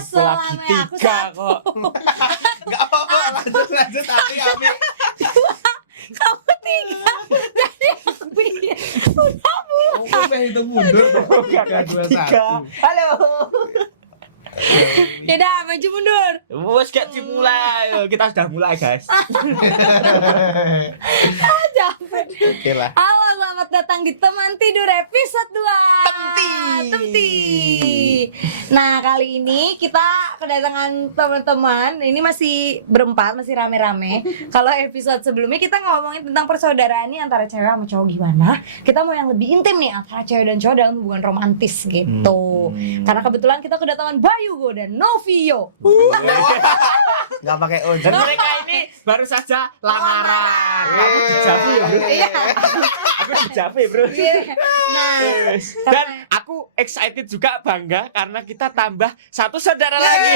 Tipe lagi aku 3 satu. kok. Enggak apa-apa, lanjut tapi kami. Kamu 3. Jadi aku pikir udah Oh, itu mundur. 3 2 1. Halo. Yaudah, maju mundur. Wes gak dimulai. Kita sudah mulai, guys. Capek. Oke lah. Halo, selamat datang di Teman Tidur episode 2. Temti. Nah, kali ini kita kedatangan teman-teman. Ini masih berempat, masih rame-rame. Kalau episode sebelumnya kita ngomongin tentang persaudaraan nih antara cewek sama cowok gimana. Kita mau yang lebih intim nih antara cewek dan cowok dalam hubungan romantis gitu. Karena kebetulan kita kedatangan Bayugo dan Novio. Enggak pakai ojek. Dan mereka ini baru saja lamaran. Aku dijabe, bro. Iya. Aku dijabe, bro. Nah, Dan aku excited juga, bangga karena kita tambah satu saudara lagi.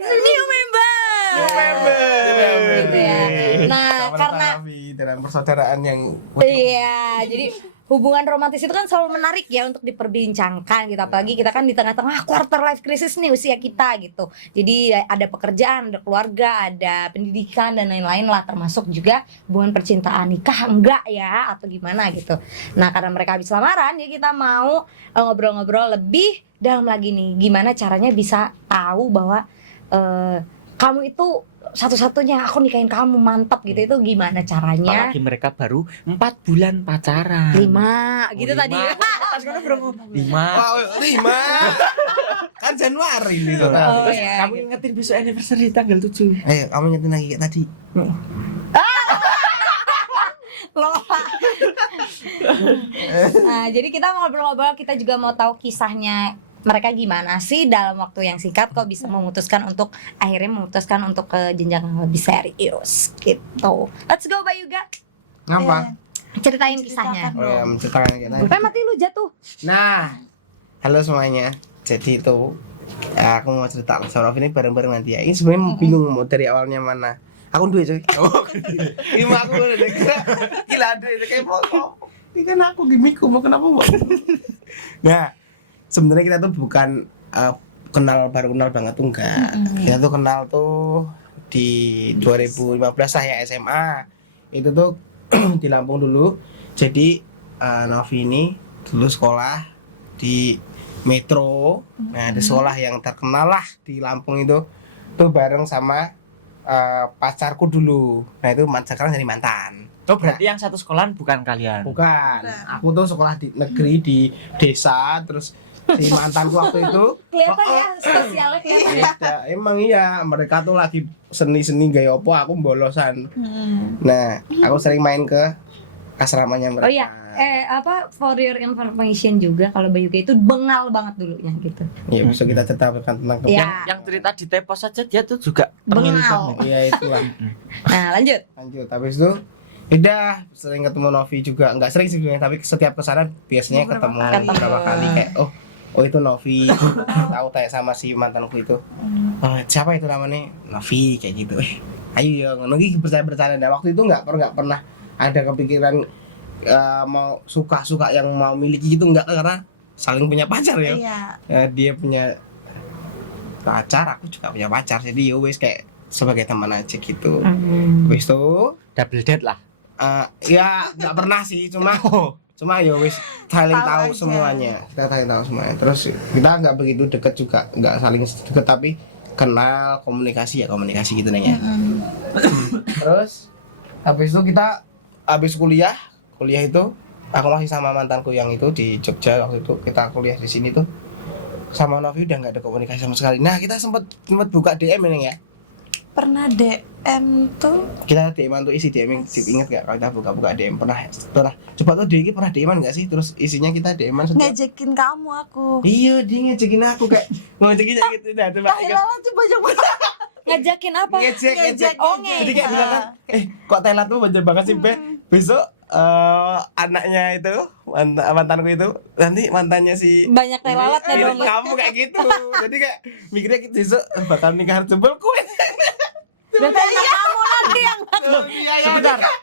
new member. New member. Gitu ya. Nah, karena dalam persaudaraan yang iya, jadi hubungan romantis itu kan selalu menarik ya untuk diperbincangkan gitu. Apalagi kita kan di tengah-tengah quarter life crisis nih usia kita gitu. Jadi ada pekerjaan, ada keluarga, ada pendidikan dan lain-lain lah, termasuk juga hubungan percintaan, nikah enggak ya atau gimana gitu. Nah, karena mereka habis lamaran ya kita mau ngobrol-ngobrol lebih dalam lagi nih, gimana caranya bisa tahu bahwa kamu itu satu-satunya aku nikahin kamu, mantap gitu. Itu gimana caranya? Apalagi mereka baru 4 bulan pacaran. 5 gitu tadi. Pas kono berapa? 5. Wow, 5. Kan Januari nih Oh, soalnya. iya, Kamu gitu. ingetin besok anniversary tanggal 7. Ayo, kamu nyetin lagi kayak tadi. Loh. Nah, jadi kita mau ngobrol-ngobrol, kita juga mau tahu kisahnya mereka gimana sih dalam waktu yang singkat kok bisa memutuskan untuk ke jenjang yang lebih serius gitu. Let's go Bayuga. Ngapa? Ceritain kisahnya. Oh ya, menceritakan kayak tadi. Mati lu jatuh. Nah, halo semuanya. Jadi itu aku mau cerita sama Raffi ini bareng-bareng nanti ya. Ini sebenarnya bingung mau dari awalnya mana. Aku dua coy. Oh, ini mah aku udah dengar. Gila ada itu kayak foto. Ini kan aku gimmickku mau kenapa mau? Nah, sebenarnya kita tuh bukan baru kenal banget tuh enggak. Kita tuh kenal tuh di 2015 lah ya, SMA. Itu tuh di Lampung dulu. Jadi Novi ini dulu sekolah di Metro. Nah, di sekolah yang terkenal lah di Lampung itu tuh bareng sama pacarku dulu. Nah, itu sekarang jadi mantan. Oh, berarti yang satu sekolahan bukan kalian. Bukan. Aku tuh sekolah di negeri di desa, terus si mantanku waktu itu Kelihatan ya spesialnya kelihatan ya. ya, emang iya, mereka tuh lagi seni-seni gaya opo, aku bolosan. Nah, aku sering main ke asramanya mereka. Oh iya, for your information juga kalau Bayuga itu bengal banget dulunya gitu. Ya, bisa kita ceritakan tentang Iya. Yang cerita di Tepos saja dia tuh juga Bengal. pengilfan. Iya, itulah. Nah, lanjut. Lanjut, habis itu udah sering ketemu Novi juga, nggak sering sih sebenarnya, tapi setiap kesana biasanya ketemu beberapa kali kayak oh itu Novi. Tahu tanya sama si mantanku itu. Oh, siapa itu namanya? Novi kayak gitu. Ayo ya ngono iki bercanda. Nah, waktu itu nggak pernah ada kepikiran mau suka yang mau miliki gitu, nggak, karena saling punya pacar ya. Iya. Dia punya pacar, aku juga punya pacar. Jadi ya wes kayak sebagai teman aja gitu. Wes tuh Double date lah. ya nggak pernah sih, cuma ya wis saling tahu aja. semuanya, kita saling tahu semuanya. Terus kita nggak begitu deket juga, nggak saling deket, tapi kenal, komunikasi gitu nanya. Terus habis itu kita habis kuliah itu aku masih sama mantanku yang itu di Jogja. Waktu itu kita kuliah di sini tuh sama Novi udah nggak ada komunikasi sama sekali. Nah, kita sempat buka DM ini ya. Pernah DM tuh Kita DM tuh isi DM, inget gak kalau kita buka DM pernah coba tuh dia pernah DM nggak sih, terus isinya kita DM setiap ngajakin kamu aku. iya, dia ngejekin aku kayak ngejekin gitu. Nah, coba ingat. Thailand tuh banyak banget. Ngajakin apa? Ngejek. Oh, Jadi kayak bilang kan, kok Thailand tuh banyak banget sih, Be. Besok anaknya itu mantanku itu nanti mantannya si Banyak lalat ya mirip dong. kamu kayak gitu. Jadi kayak mikirnya gitu, besok bakal nikah jebol kue. Berarti anak kamu nanti yang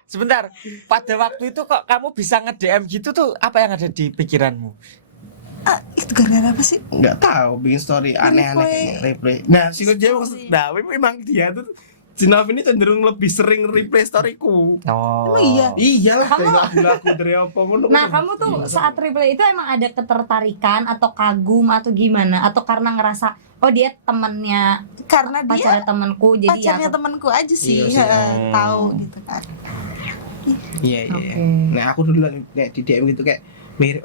Sebentar. Pada waktu itu kok kamu bisa nge-DM gitu tuh, apa yang ada di pikiranmu? Itu gara-gara apa sih? Nggak tahu bikin story aneh-aneh kayaknya, replay. Nah, si dia memang dia tuh si Novi ini cenderung lebih sering replay storyku. Oh. Emang iya? Iyalah, Kamu- dari lagu-lagu dari apa ngono. Nah, kamu tuh saat replay itu emang ada ketertarikan atau kagum atau gimana? Atau karena ngerasa oh dia temennya Karena dia pacarnya temanku jadi pacarnya aku temanku aja sih, Iya sih. tahu gitu kan. Iya, iya. Oke. Nah, aku dulu kayak di DM gitu kayak mirip,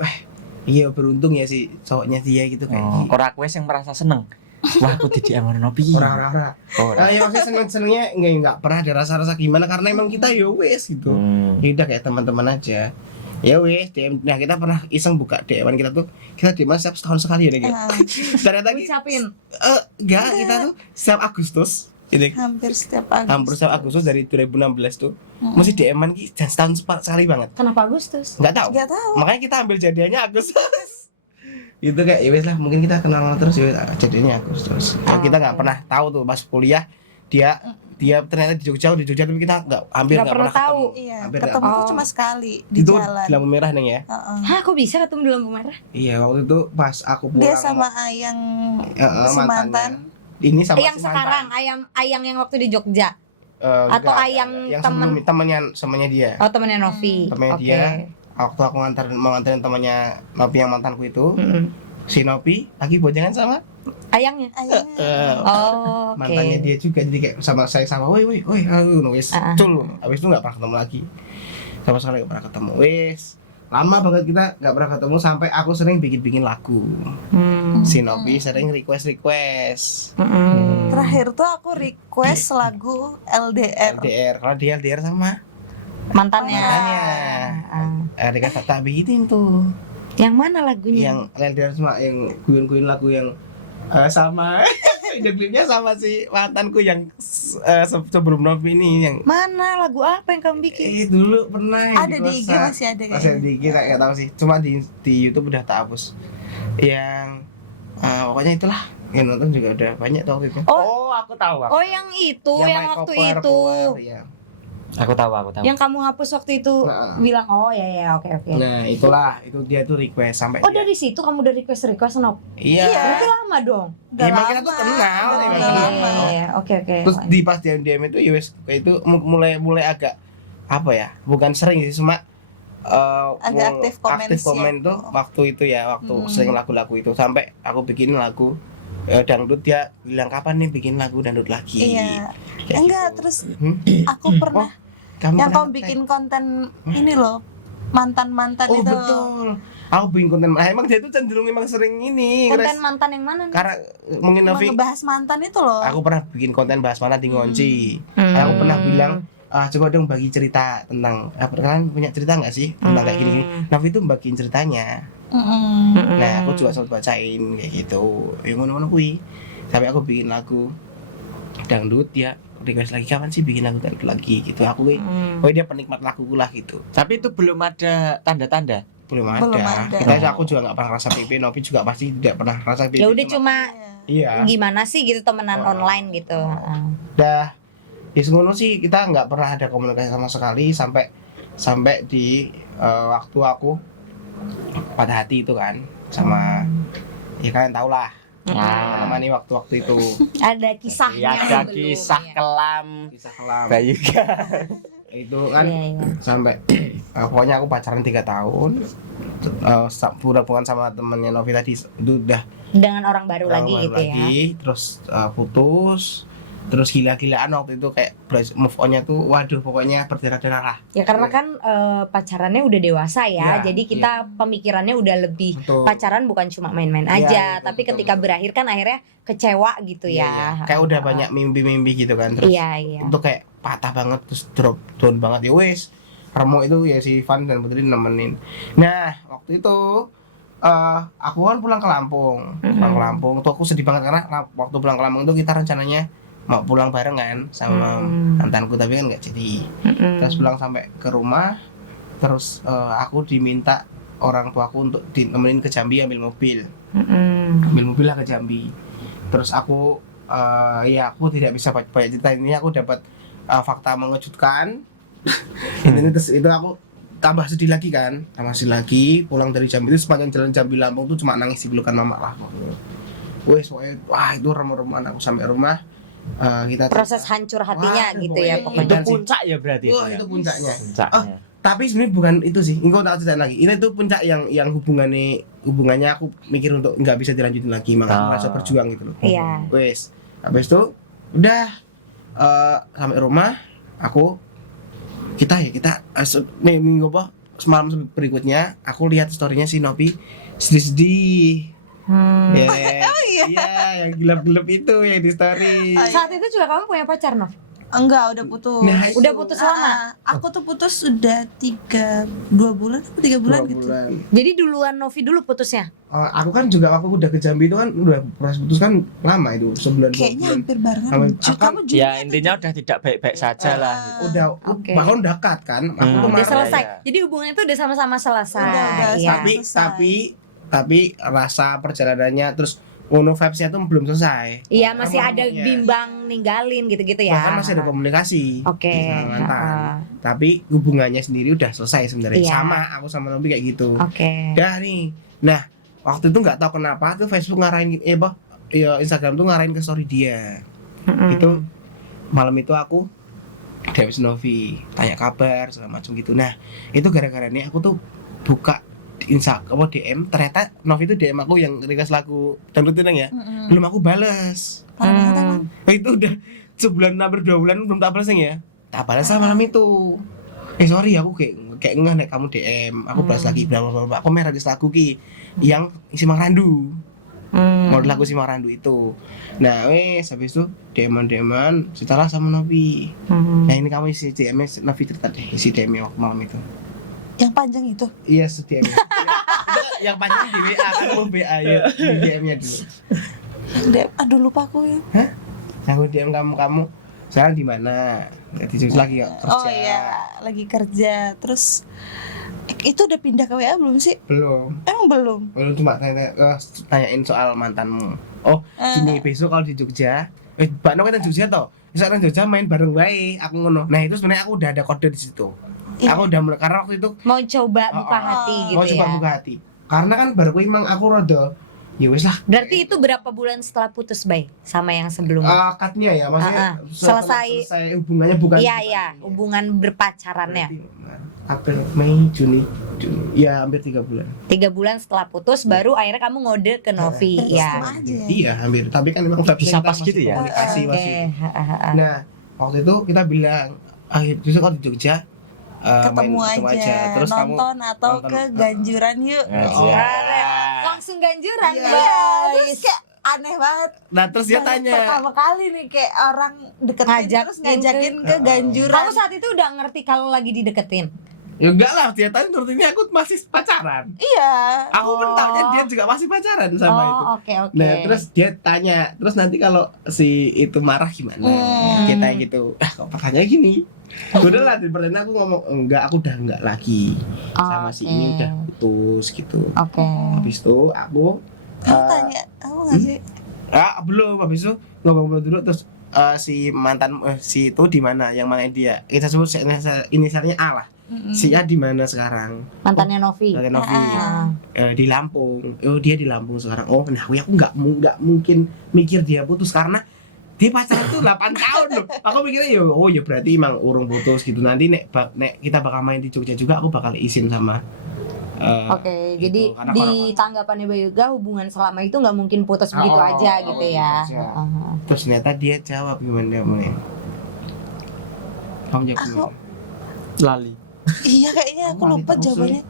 iya beruntung ya si cowoknya dia gitu kayak. Oh, ora kowe sing merasa seneng. Wah, aku di DM ono piye? Ora. Ora. Ya maksudnya senengnya nggak pernah ada rasa-rasa gimana karena emang kita ya wes gitu. Ya udah kayak teman-teman aja. Ya wes DM. Nah, kita pernah iseng buka DM-an kita tuh. Kita DM setiap setahun sekali ya nih. Ternyata ngucapin enggak, kita tuh setiap Agustus. Ini Hampir setiap Agustus. hampir setiap Agustus dari 2016 tuh. Mesti DM-an dan setahun sekali banget. kenapa Agustus? Enggak tahu. Nggak tahu. Makanya kita ambil jadiannya Agustus. Itu kayak ya wes lah, mungkin kita kenal terus ya jadinya Agustus. Ya, kita nggak pernah tahu tuh pas kuliah dia ternyata di Jogja tapi kita hampir Nggak nggak pernah pernah tahu. ketemu. Iya, Hampir ketemu nggak- tuh Oh. cuma sekali di Itu jalan. di lampu merah nih ya. Heeh. Hah, aku bisa ketemu di lampu merah? Iya, waktu itu pas aku pulang. Dia sama Ayang si mantannya. mantan. Ini sama yang si sekarang mantan. ayang yang waktu di Jogja. Atau Enggak, Ayang yang temen- temennya dia. Oh, temennya Novi. Temennya Oke. dia. Waktu aku mau nganterin temannya Novi yang mantanku itu, Mm-mm. si Novi lagi boncengan sama Ayangnya. Ayangnya. Oh, oke. mantannya dia juga, jadi kayak sama saya sama woi wis cul, habis itu nggak pernah ketemu lagi sama sekali, nggak pernah ketemu. Wis lama banget kita nggak pernah ketemu sampai aku sering bikin lagu. Si Novi sering request Mm-mm. Terakhir tuh aku request lagu LDR. LDR. Kalau dia LDR sama Mantannya. mantannya, dikasih tak bikin tuh Yang mana lagunya? yang LDR sama yang guyon lagu yang sama video klipnya sama si mantanku yang sebelum Novi ini yang Mana lagu apa yang kamu bikin? dulu pernah yang Ada di IG kosan. masih ada Masih ada kayaknya. di IG, nggak tahu sih. Cuma di YouTube udah tak hapus. Yang pokoknya itulah. Yang nonton juga udah banyak tuh waktu itu. Oh, aku tahu. Oh, yang itu, yang My waktu Cooper itu. keluar, ya. Aku tahu. Yang kamu hapus waktu itu Nah. bilang, "Oh ya, oke. Nah, itulah. Itu dia tuh request sampai Oh, dia. dari situ kamu udah request Nop. Iya. Berarti lama dong. Udah Emang kita tuh lama. kenal, Udah emang lama. Iya, oke. Terus di pas DM itu ya wes kayak itu mulai agak apa ya? Bukan sering sih, cuma Agak aktif komen tuh waktu itu ya, waktu sering lagu-lagu itu sampai aku bikin lagu dangdut. Dia bilang kapan nih bikin lagu dangdut lagi. Iya. Kayak Enggak, gitu. terus Hmm? aku pernah Kamu yang pernah kamu bikin konten ini loh. Mantan-mantan Oh itu. betul. Aku bikin konten. Emang dia tuh cenderung emang sering ini. Konten mantan yang mana nih? Karena mungkin Mau Novi. ngebahas mantan itu loh. Aku pernah bikin konten bahas mana di Ngonci. Aku pernah bilang, coba dong bagi cerita tentang kalian punya cerita nggak sih tentang kayak gini. Novi itu bagiin ceritanya. Nah aku juga selalu bacain kayak gitu. Yang ngono-ngono kui. Sampai aku bikin lagu dangdut, ya request lagi kapan sih bikin lagu dangdut lagi gitu. Aku oh dia penikmat laguku lah gitu. Tapi itu belum ada tanda-tanda. Belum Belum ada. ada. Kita aku juga nggak pernah rasa PP. Novi juga pasti tidak pernah rasa PP. Ya udah cuma Iya. gimana sih gitu temenan Oh. online gitu. Dah ya semono sih kita nggak pernah ada komunikasi sama sekali sampai di waktu aku patah hati itu kan sama ya kalian tau lah menemani waktu itu Ada kisahnya. Ya ada belum, kisah ya. kelam kisah kelam Bayuga. itu kan Iya, iya. sampai pokoknya aku pacaran 3 tahun bukan sama temennya Novi tadi itu udah Dengan orang baru lagi baru gitu ya. lagi, terus putus, terus gila-gilaan waktu itu kayak move on-nya tuh waduh pokoknya berdarah-darah lah. Ya karena kan pacarannya udah dewasa ya, Iya, jadi kita pemikirannya udah lebih Betul. pacaran bukan cuma main-main Iya, aja, betul, tapi betul, ketika betul. berakhir kan akhirnya kecewa gitu Iya, ya. iya. Kayak udah banyak mimpi-mimpi gitu kan, terus Iya iya. itu kayak patah banget, terus drop down banget ya wes. Remo itu ya si Ivan dan Putri nemenin. Nah waktu itu aku kan pulang ke Lampung, tuh aku sedih banget karena waktu pulang ke Lampung itu kita rencananya mau pulang barengan sama mantanku tapi kan nggak jadi. Terus pulang sampai ke rumah, terus aku diminta orang tuaku untuk ditemenin ke Jambi ambil mobil lah ke Jambi. Terus aku ya aku tidak bisa banyak cerita ini, aku dapat fakta mengejutkan. Ini terus itu aku tambah sedih lagi kan, tambah sedih lagi. Pulang dari Jambi itu sepanjang jalan Jambi Lampung tuh cuma nangis di pelukan mama lah pokoknya. Wes, wah itu remuk-remukan aku sampai rumah. Kita Proses hancur hatinya Wah, gitu ya Itu pokoknya. puncak ya berarti Wah, ya? itu puncaknya. Puncaknya. Tapi sebenarnya bukan itu sih. Engkau tak ceritain lagi. Ini tuh puncak yang hubungannya aku mikir untuk nggak bisa dilanjutin lagi, makanya aku rasa berjuang gitu loh. Iya. Wes, habis itu udah sampai rumah kita nih minggu apa semalam berikutnya aku lihat storynya si Novi sedih-sedih. Ya, iya, yang gelap-gelap itu yang di story. Saat itu juga kamu punya pacar, Nov? Enggak, udah putus. Nah, Udah putus lama? Aku tuh putus udah 2 bulan atau 3 bulan 2 gitu. bulan. Jadi duluan Novi dulu putusnya? Aku kan juga waktu udah ke Jambi itu kan udah proses putus kan lama itu sebulan 2 Kayaknya bulan. hampir barengan. Aku kan- Kamu Juni Ya atau intinya udah tidak baik-baik saja lah gitu. Udah Oke. bahkan dekat kan. Aku tuh Hmm. Udah marah. selesai. Iya. Jadi hubungannya itu udah sama-sama selesai. Udah, Iya. selesai. tapi rasa perjalanannya terus vibes-nya tuh belum selesai. Iya, masih Kamu ada ngomongnya. bimbang ninggalin gitu-gitu ya. Bahkan masih ada komunikasi Oke. sama mantan. Heeh. Tapi hubungannya sendiri udah selesai sebenarnya. Iya. Sama aku sama Nobi kayak gitu. Oke. Dah nih. Nah, waktu itu nggak tahu kenapa tuh Facebook ngarahin Instagram tuh ngarahin ke story dia. Mm-mm. Itu malam itu aku Dewi Novi tanya kabar segala macam gitu. Nah, itu gara-gara ini aku tuh buka di DM, ternyata Novi itu DM aku yang request lagu dangdutan ya. Belum aku bales. Parah banget emang. Nah, itu udah sebulan hampir 2 bulan belum tak balas ya. Tak balas malam itu. Sorry aku kayak ngeh nek kamu DM, aku balas lagi bla bla bla. Aku merah di lagu ki yang Simang Randu. Model lagu Simang Randu itu. Nah, habis itu DM-an setelah sama Novi. Nah, ini kamu isi DM Novi cerita deh, isi DM malam itu. Yang panjang itu. Iya, DM. Yang panjang di WA, kamu WA ya, di DM-nya dulu. Aduh lupa aku ya. Aku DM kamu sekarang di mana? Jadi lagi ya kerja. Oh iya, lagi kerja. Terus itu udah pindah ke WA belum sih? Belum. Emang belum. Belum cuma tanyain soal mantanmu. Oh, gini besok kalau di Jogja, Mbak Nok kan Jogja toh. Misalnya Jogja main bareng wae, aku ngono. Nah, itu sebenarnya aku udah ada kode di situ. Iya. Aku udah mulai karena waktu itu Mau coba buka hati gitu mau coba ya. buka hati. Karena kan baru emang aku rada ya wis lah. Berarti itu berapa bulan setelah putus, Bay? Sama yang sebelumnya? Akadnya ya maksudnya Selesai hubungannya bukan Iya, iya, hubungan berpacarannya. Berarti April, Mei, Juni. Ya hampir 3 bulan. 3 bulan setelah putus baru akhirnya kamu ngode ke Novi Berarti ya. setengah aja ya. Iya, hampir. Tapi kan memang nggak Bisa kita pas masih gitu ya? komunikasi Oke. masih. Ha. Nah, waktu itu kita bilang, justru kalau di Jogja Ketemu aja, Terus nonton atau nonton, ke Ganjuran yuk. Oh. Langsung ganjuran, Iya. guys. Terus kayak aneh banget. Nah, terus dia Baru tanya, pertama kali nih kayak orang deketin terus ngajakin ke Ganjuran. Kamu saat itu udah ngerti kalau lagi dideketin? ya enggak lah, dia tanya menurut ini aku masih pacaran. Iya. Aku pun taunya dia juga masih pacaran sama itu. Oh, oke. Nah, terus dia tanya, terus nanti kalau si itu marah gimana? Dia tanya gitu. Kok pertanyaannya gini? Udah lah, di pertanyaan aku ngomong enggak, aku udah enggak lagi sama si ini, udah putus gitu. Oke. Habis itu aku Kamu tanya, aku nggak sih? belum, habis itu ngobrol dulu terus si mantan si itu di mana yang mana dia? Kita sebut inisialnya A lah. Si A di mana sekarang? Mantannya Novi. Dari Novi. Ah. Di Lampung. Oh, dia di Lampung sekarang. Oh, nah aku nggak mungkin mikir dia putus karena dia pacaran tuh 8 tahun loh. Aku mikirnya ya berarti emang urung putus gitu. Nanti nek kita bakal main di Jogja juga, aku bakal izin sama Oke, gitu. jadi Karena di tanggapannya Mbak Yoga hubungan selama itu nggak mungkin putus begitu aja gitu ya. Terus ternyata dia jawab gimana dia mau. Kamu jawab Aku- gimana? Lali. Iya kayaknya aku Oh, lupa wanita jawabannya.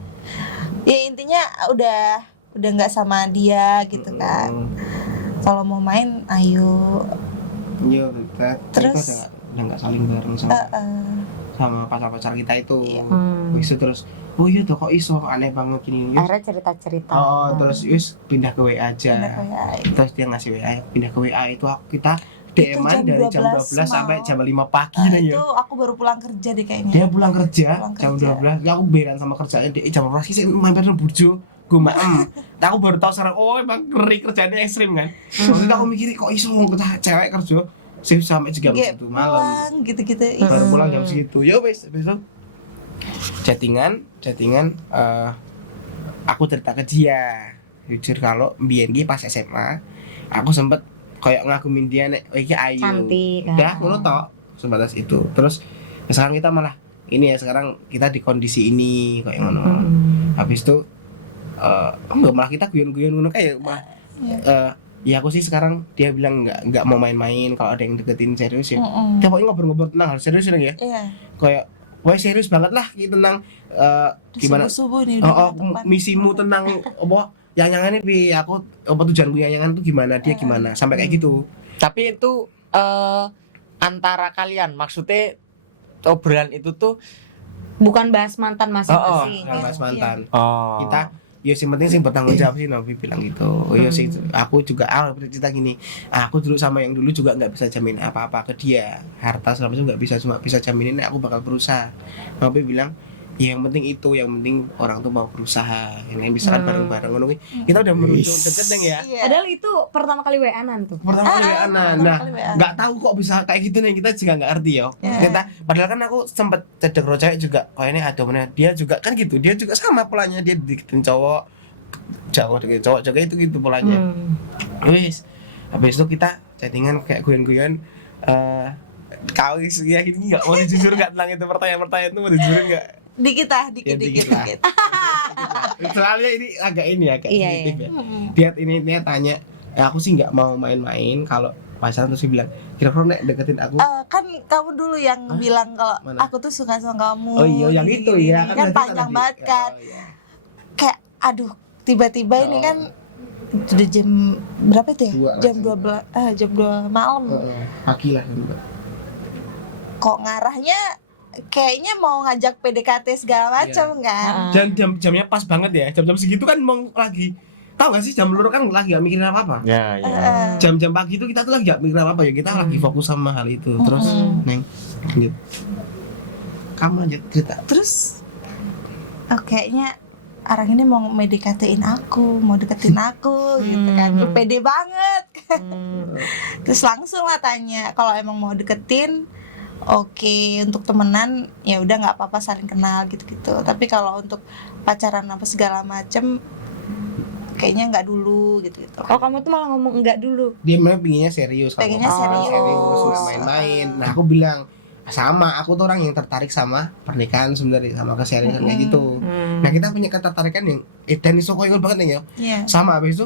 Ya intinya udah nggak sama dia gitu kan. Kalau mau main, ayo. Iya, Terus? kita udah nggak saling bareng sama pacar-pacar kita itu. Iya. Habis itu terus, oh iya tuh kok iso kok aneh banget gini. Yus. Akhirnya cerita-cerita. Oh, terus Yus pindah ke WA aja. Pindah ke WA. Terus dia ngasih WA, pindah ke WA itu kita Itu DM-an jam dari jam 12 12 sampai malam. jam 5 pagi Nah, nih ya. itu aku baru pulang kerja deh kayaknya. Dia pulang kerja Pulang jam kerja. 12, ya aku beran sama kerjanya dia jam 12 sih mampir nang Burjo. Gue aku baru tahu sekarang, oh emang ngeri kerjanya ekstrim kan. Waktu itu aku mikir kok iso cewek kerja sih sampai jam Kayak 1 malam. pulang gitu-gitu. Baru pulang jam segitu. Ya wes, besok chattingan aku cerita ke dia jujur kalau mbiyen ki pas SMA aku sempet kayak ngagumin dia nek iki ayu Cantik, udah kan. ngono tok sebatas itu terus sekarang kita malah ini ya sekarang kita di kondisi ini kayak ngono habis itu enggak malah kita guyon-guyon ngono kayak malah ya aku sih sekarang dia bilang nggak mau main-main kalau ada yang deketin serius ya kita pokoknya ngobrol-ngobrol tentang hal serius ya Iya. kayak wah serius banget lah gitu tentang gimana Subuh-subuh nih misimu tentang apa yang-yangan ini aku apa tujuanku yang-yangan tuh gimana dia gimana sampai kayak gitu Tapi itu antara kalian maksudnya obrolan itu tuh Bukan bahas mantan masing-masing. nggak bahas mantan oh. kita ya sih penting sih bertanggung jawab sih Novi bilang gitu ya sih aku juga cerita gini aku dulu sama yang dulu juga nggak bisa jamin apa-apa ke dia harta segala macam nggak bisa cuma bisa jaminin aku bakal berusaha Novi bilang ya yang penting itu yang penting orang tuh mau berusaha yang bisa kan bareng-bareng ngono kuwi. Kita udah menuju deket deng ya Padahal itu pertama kali WA-an tuh. pertama kali anak nah kali WA. nggak tahu kok bisa kayak gitu nih kita juga nggak ngerti ya kita padahal kan aku sempet cedek cewek juga kayak ini ada mana dia juga kan gitu dia juga sama polanya dia dideketin cowok deket cowok juga itu gitu polanya wis habis itu kita chattingan kayak guyon-guyon kau ya ini nggak mau jujur nggak tentang itu pertanyaan itu mau dijujurin nggak dikit Ya, dikit lah. soalnya ini agak ini ya agak Iya, sensitif ya dia tanya aku sih nggak mau main-main kalau pacaran terus dia bilang kira-kira nek deketin aku Kan kamu dulu yang bilang kalau Mana? aku tuh suka sama kamu. oh iya yang itu ya Kan berarti panjang tadi. banget kan. Oh, iya. Kayak aduh tiba-tiba ini Oh. kan udah jam berapa tuh ya? Dua Jam lah. 12 jam 2 malam. Pagi lah Kok ngarahnya kayaknya mau ngajak PDKT segala macam kan. dan jamnya pas banget ya jam-jam segitu kan mau lagi tahu gak sih jam lur kan lagi gak mikirin apa-apa Ya, ya. jam-jam pagi itu kita tuh lagi gak mikirin apa-apa ya kita lagi fokus sama hal itu terus neng lanjut kamu lanjut cerita Terus kayaknya orang ini mau medikatein aku, mau deketin aku gitu kan. Pede banget. Terus langsung lah tanya kalau emang mau deketin oke, untuk temenan ya udah nggak apa-apa saling kenal gitu-gitu. Tapi kalau untuk pacaran apa segala macem kayaknya nggak dulu gitu-gitu. Oh, kamu tuh malah ngomong enggak dulu. dia memang pinginnya serius kalau Pengennya ngomong. serius. nggak main-main nah aku bilang sama aku tuh orang yang tertarik sama pernikahan sebenarnya sama keseriusan kayak gitu nah kita punya ketertarikan yang dan iso koyo banget nih ya Iya. sama habis itu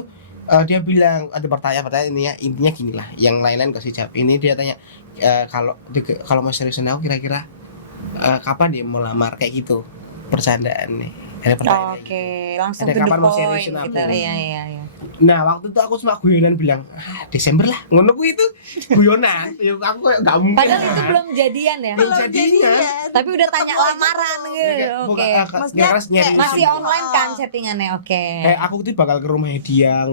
dia bilang ada pertanyaan ini ya intinya gini lah yang lain-lain kasih jawab ini dia tanya kalau mau seriusan aku kira-kira kapan dia mau lamar kayak gitu bercandaan nih ada pertanyaan Oke, langsung Ada to the kapan mau point seriusin gitu. aku? Iya. nah waktu itu aku cuma guyonan bilang Desember lah ngono ku itu guyonan ya aku kayak nggak mungkin Padahal itu kan. belum jadian ya. Belum jadian. Tapi udah tanya Ketemu aja lamaran tuh. gitu. Oke. Maksudnya kayak Masih online kan chattingannya. Oke. aku tuh bakal ke rumah dia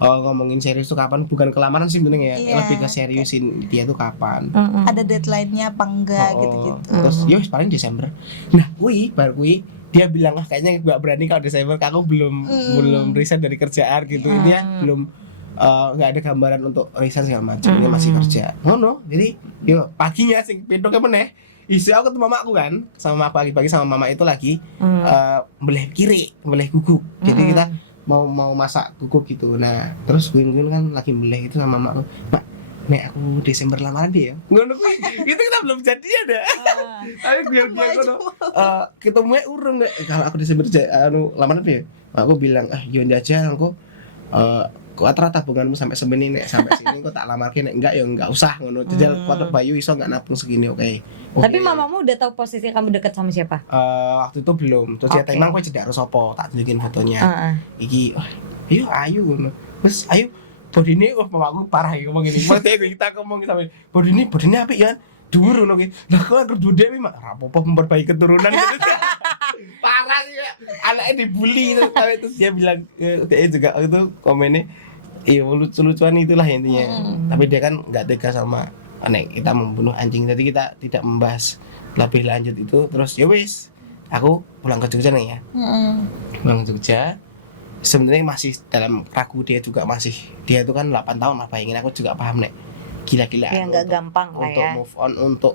ngomongin serius tuh kapan bukan kelamaran sih sebenarnya ya Iya. lebih ke seriusin dia tuh kapan Ada deadline-nya apa enggak gitu-gitu. terus yos paling Desember nah baru dia bilang kayaknya gak berani kalau Desember aku belum resign dari kerjaan gitu dia belum nggak ada gambaran untuk resign segala macam dia masih kerja jadi yo paginya sing pentoknya meneh isu aku ketemu mamaku kan sama pagi-pagi sama mama itu lagi beleh kiri beleh guguk jadi kita mau masak guguk gitu nah terus gue kan lagi beleh itu sama mamaku mak nek aku Desember lamaran dia ngono kuwi itu kita belum jadian ya tapi gue ngono ketemunya urung nek kalau aku Desember lamaran dia aku bilang yo aja aku kok rata tabunganmu sampai semeni nek sampai sini kok tak lamarke nek enggak ya enggak usah ngono jajal kuat bayu iso enggak nabung segini oke. Tapi mamamu udah tahu posisi kamu deket sama siapa? Waktu itu belum terus dia Oke. emang kowe cedak harus apa tak tunjukin fotonya Heeh. iki ayo ngono terus ayo bodine mamaku parah ya ngomong ini mesti kita ngomong sampe bodine apik ya dhuwur ngono ki lah kok aku dhuwur dhewe mak ra apa-apa memperbaiki keturunan gitu parah sih ya anaknya dibully gitu tapi terus dia bilang dia juga itu komennya iya lucu-lucuan itulah intinya tapi dia kan nggak tega sama nek kita membunuh anjing jadi kita tidak membahas lebih lanjut itu terus ya wis aku pulang ke Jogja nih ya pulang ke Jogja sebenarnya masih dalam ragu dia juga masih dia itu kan 8 tahun lah bayangin aku juga paham nek gila-gila Ya nggak gampang lah untuk ya. move on untuk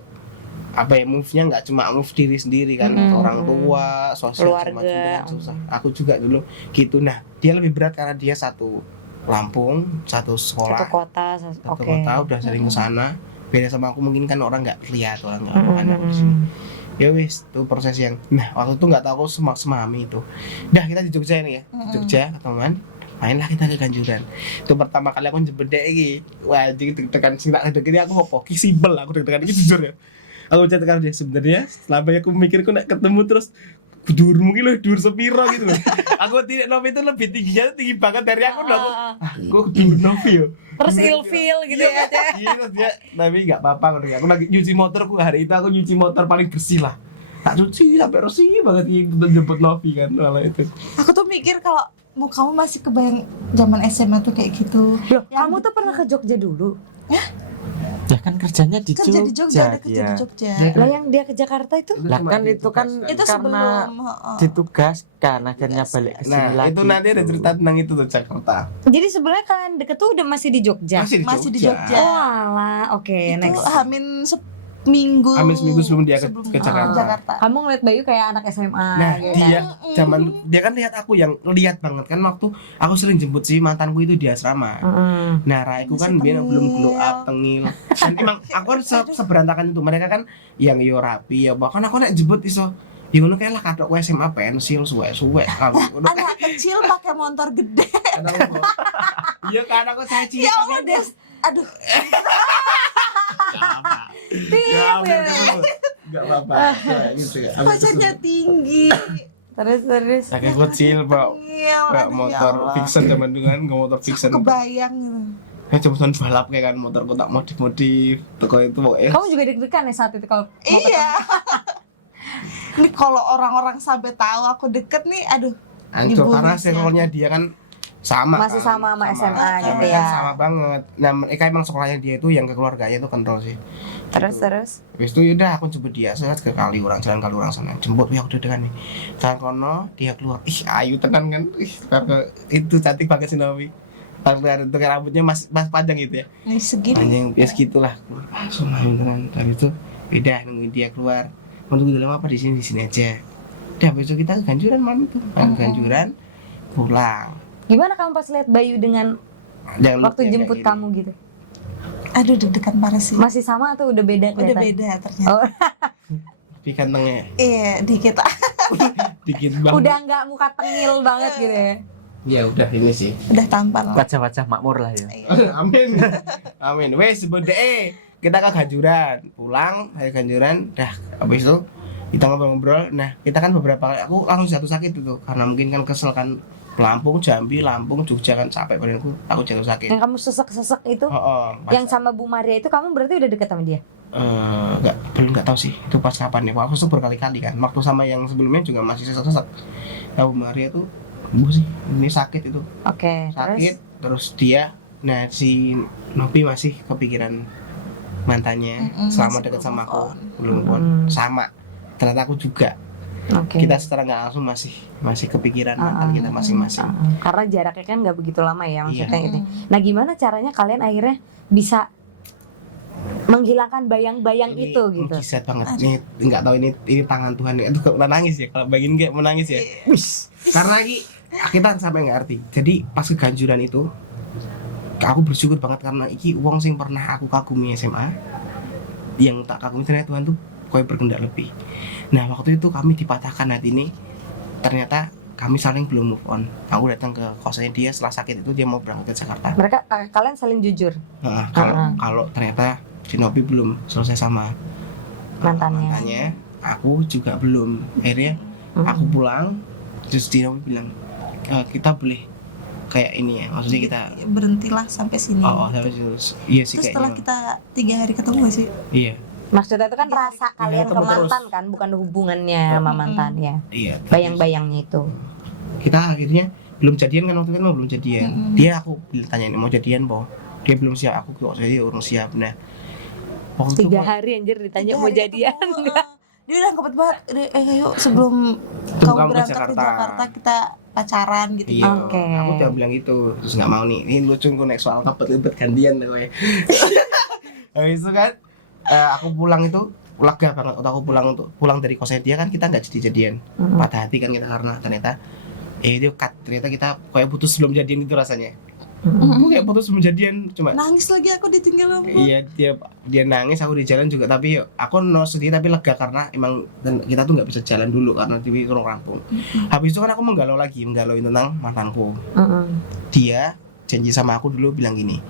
apa ya, move-nya nggak cuma move diri sendiri kan, orang tua, sosial Keluarga. macam itu kan susah. Aku juga dulu gitu. Nah, dia lebih berat karena dia satu Lampung, satu sekolah, Satu kota, satu oke. kota, udah sering ke sana. Beda sama aku, mungkin kan orang nggak lihat, orang nggak anak di sini. Ya wis, itu proses yang, nah waktu itu nggak tahu aku semami itu. Dah kita di Jogja nih ya, di Jogja teman, mainlah kita ke Ganjuran. Itu pertama kali aku njebet dek iki. Wah, jadi deg-degan sing tak deg-degan aku opo? Ki sibel aku deg-degan iki jujur ya. Aku catakan dia sebenarnya selama aku mikir aku nak ketemu terus dur mungkin loh, dur sepiro gitu loh. Aku tidak Novi itu lebih tinggi banget dari aku loh. Aku dur Novi yo. Terus ilfeel gitu ya, Cek. Iya, terus dia tapi nggak apa-apa aku lagi nyuci motorku hari itu, aku nyuci motor paling bersih lah. Tak cuci sampai bersih banget itu jemput Novi kan malah itu. Aku tuh mikir kalau mau kamu masih kebayang zaman SMA tuh kayak gitu. Loh, kamu tuh pernah ke Jogja dulu? Ya kan kerjanya di Kerja di Jogja, ada kerja di dia. Jogja. Lah yang dia ke Jakarta itu? Lah kan itu kan Itu karena sebelum ditugaskan akhirnya balik ke sini Nah, lagi. itu nanti ada cerita tentang itu tuh Jakarta. Jadi sebenarnya kalian deket tuh udah masih di Jogja? Masih di Jogja. Oh alah, oke, itu next. Hamin seminggu sebelum dia ke Jakarta. Kamu ngeliat Bayu kayak anak SMA Nah, gitu dia kan? zaman dia kan lihat aku yang lihat banget kan, waktu aku sering jemput si mantanku itu di asrama. Nah, Raiku kan Masih dia belum glow tengil. up, tengil. Dan emang aku kan seberantakan itu. Mereka kan yang yo rapi ya, bahkan aku nek jemput iso ya ngono kayak lah kadok SMA pensil suwe-suwe kalau ngono kan. Anak kecil pakai motor gede. Iya kan aku saya cilik. Ya Allah, Des. Aduh, Enggak apa-apa. Kayak gitu ya. pacarnya tinggi. Terus. Pakai kecil, Pak. Tengil. Kayak Aduh, ya motor Allah. fiction zaman dulu kan, nggak motor fiction. Kebayang gitu. Kayak cuman balap kayak kan, motorku tak modif-modif. Toko itu pokoknya. Kamu juga deg-degan ya saat itu kalau mau ketemu? Iya. Ini kalau orang-orang sampai tahu aku deket nih, aduh. Hancur karena dibunuh. circle-nya dia kan sama Masih kan. sama SMA gitu Sama ya. Sama banget. Nah, mereka emang sekolahnya dia itu yang ke keluarganya itu kental sih. Terus. Habis itu yaudah aku jemput dia set ke Kaliurang, jalan Kaliurang sana. Jemput ya udah dengan nih. Jalan kono dia keluar. Ih, ayu tenan kan. Ih, karena itu cantik banget sih Nawi. Karena itu rambutnya masih panjang gitu ya. Nih segini. Panjang ya segitulah. Langsung ayu tenan. Dari itu beda nungguin dia keluar. Mau tunggu lama apa di sini aja. Udah besok kita ke Ganjuran malam itu. Ganjuran pulang. Gimana kamu pas lihat Bayu dengan Jangan waktu lupa jemput kayak kamu gitu? Aduh, deg-degan parah sih. Masih sama atau udah beda Udah kelihatan? beda ternyata. Oh, di kantengnya Iya, dikit. dikit banget. udah nggak muka tengil banget gitu ya? Ya udah ini sih. Udah tampan lah. Wajah-wajah makmur lah ya. Amin. Amin. Wes sebut kita ke Ganjuran. Pulang dari Ganjuran dah habis itu kita ngobrol-ngobrol. Nah, kita kan beberapa kali aku langsung jatuh sakit itu karena mungkin kan kesel kan, Lampung, Jambi, Lampung, Jogja kan capek badanku. Aku jatuh sakit. Yang kamu sesek-sesek itu? Yang sama Bu Maria itu kamu berarti udah deket sama dia? Belum tahu sih itu pas kapan ya. Aku tuh berkali-kali kan. Waktu sama yang sebelumnya juga masih sesek-sesek. Nah, Bu Maria tuh sih ini sakit itu. Oke, Sakit terus dia, nah si Nopi masih kepikiran mantannya selama masih dekat belum sama move aku, on. belum move on. Sama ternyata aku juga. Oke. Kita secara nggak langsung masih kepikiran mantan kita masing-masing. Karena jaraknya kan nggak begitu lama ya maksudnya Iya. itu. Nah gimana caranya kalian akhirnya bisa menghilangkan bayang-bayang Ini itu gitu? mukjizat banget. Ini nggak tahu ini tangan Tuhan ya. Itu kok nangis ya kalau bagian kayak mau nangis ya. Wis. Karena kita sampai nggak arti. Jadi pas ke Ganjuran itu aku bersyukur banget karena iki uang sing pernah aku kagumi SMA yang tak kagumi ternyata Tuhan tuh kau berkehendak lebih. Nah waktu itu kami dipatahkan hati ini, ternyata kami saling belum move on. Aku datang ke kosannya dia setelah sakit itu, dia mau berangkat ke Jakarta. Mereka kalian saling jujur Nah, kalau ternyata Shinobi belum selesai sama mantannya. aku juga belum. Akhirnya aku pulang, terus Shinobi bilang kita boleh kayak ini ya, maksudnya kita Berhentilah sampai sini. sampai terus. Iya sih Terus setelah kayaknya. kita 3 hari ketemu gak sih? Iya. Maksudnya itu kan rasa kalian ke ketemu terus. mantan kan, bukan hubungannya sama mantan ya. Iya. Bayang-bayangnya itu. Kita akhirnya belum jadian kan, waktu itu kan belum jadian. Dia aku tanya ini mau jadian boh, dia belum siap, aku kok jadi urung siap. Nah waktu 3 hari anjir ditanya 3 mau hari jadian ketemu, enggak? Dia udah ngepet banget. Ayo sebelum Tunggu kamu kamu ke berangkat ke Jakarta. Jakarta kita pacaran gitu. Iya, Oke. aku udah bilang gitu, terus nggak mau nih. Ini lucu gue naik soal kepet gantian deh, weh. Habis itu kan, aku pulang itu lega banget waktu aku pulang dari kosnya dia kan kita nggak jadi-jadian. Patah hati kan kita karena ternyata itu ternyata kita kayak putus sebelum jadian itu rasanya. Aku kayak putus sebelum jadian cuma Nangis lagi aku ditinggal sama. iya dia nangis, aku di jalan juga, tapi aku sedih tapi lega karena emang kita tuh nggak bisa jalan dulu karena di kurang rampung. Habis itu kan aku menggalau tentang mantanku. Dia janji sama aku dulu bilang gini,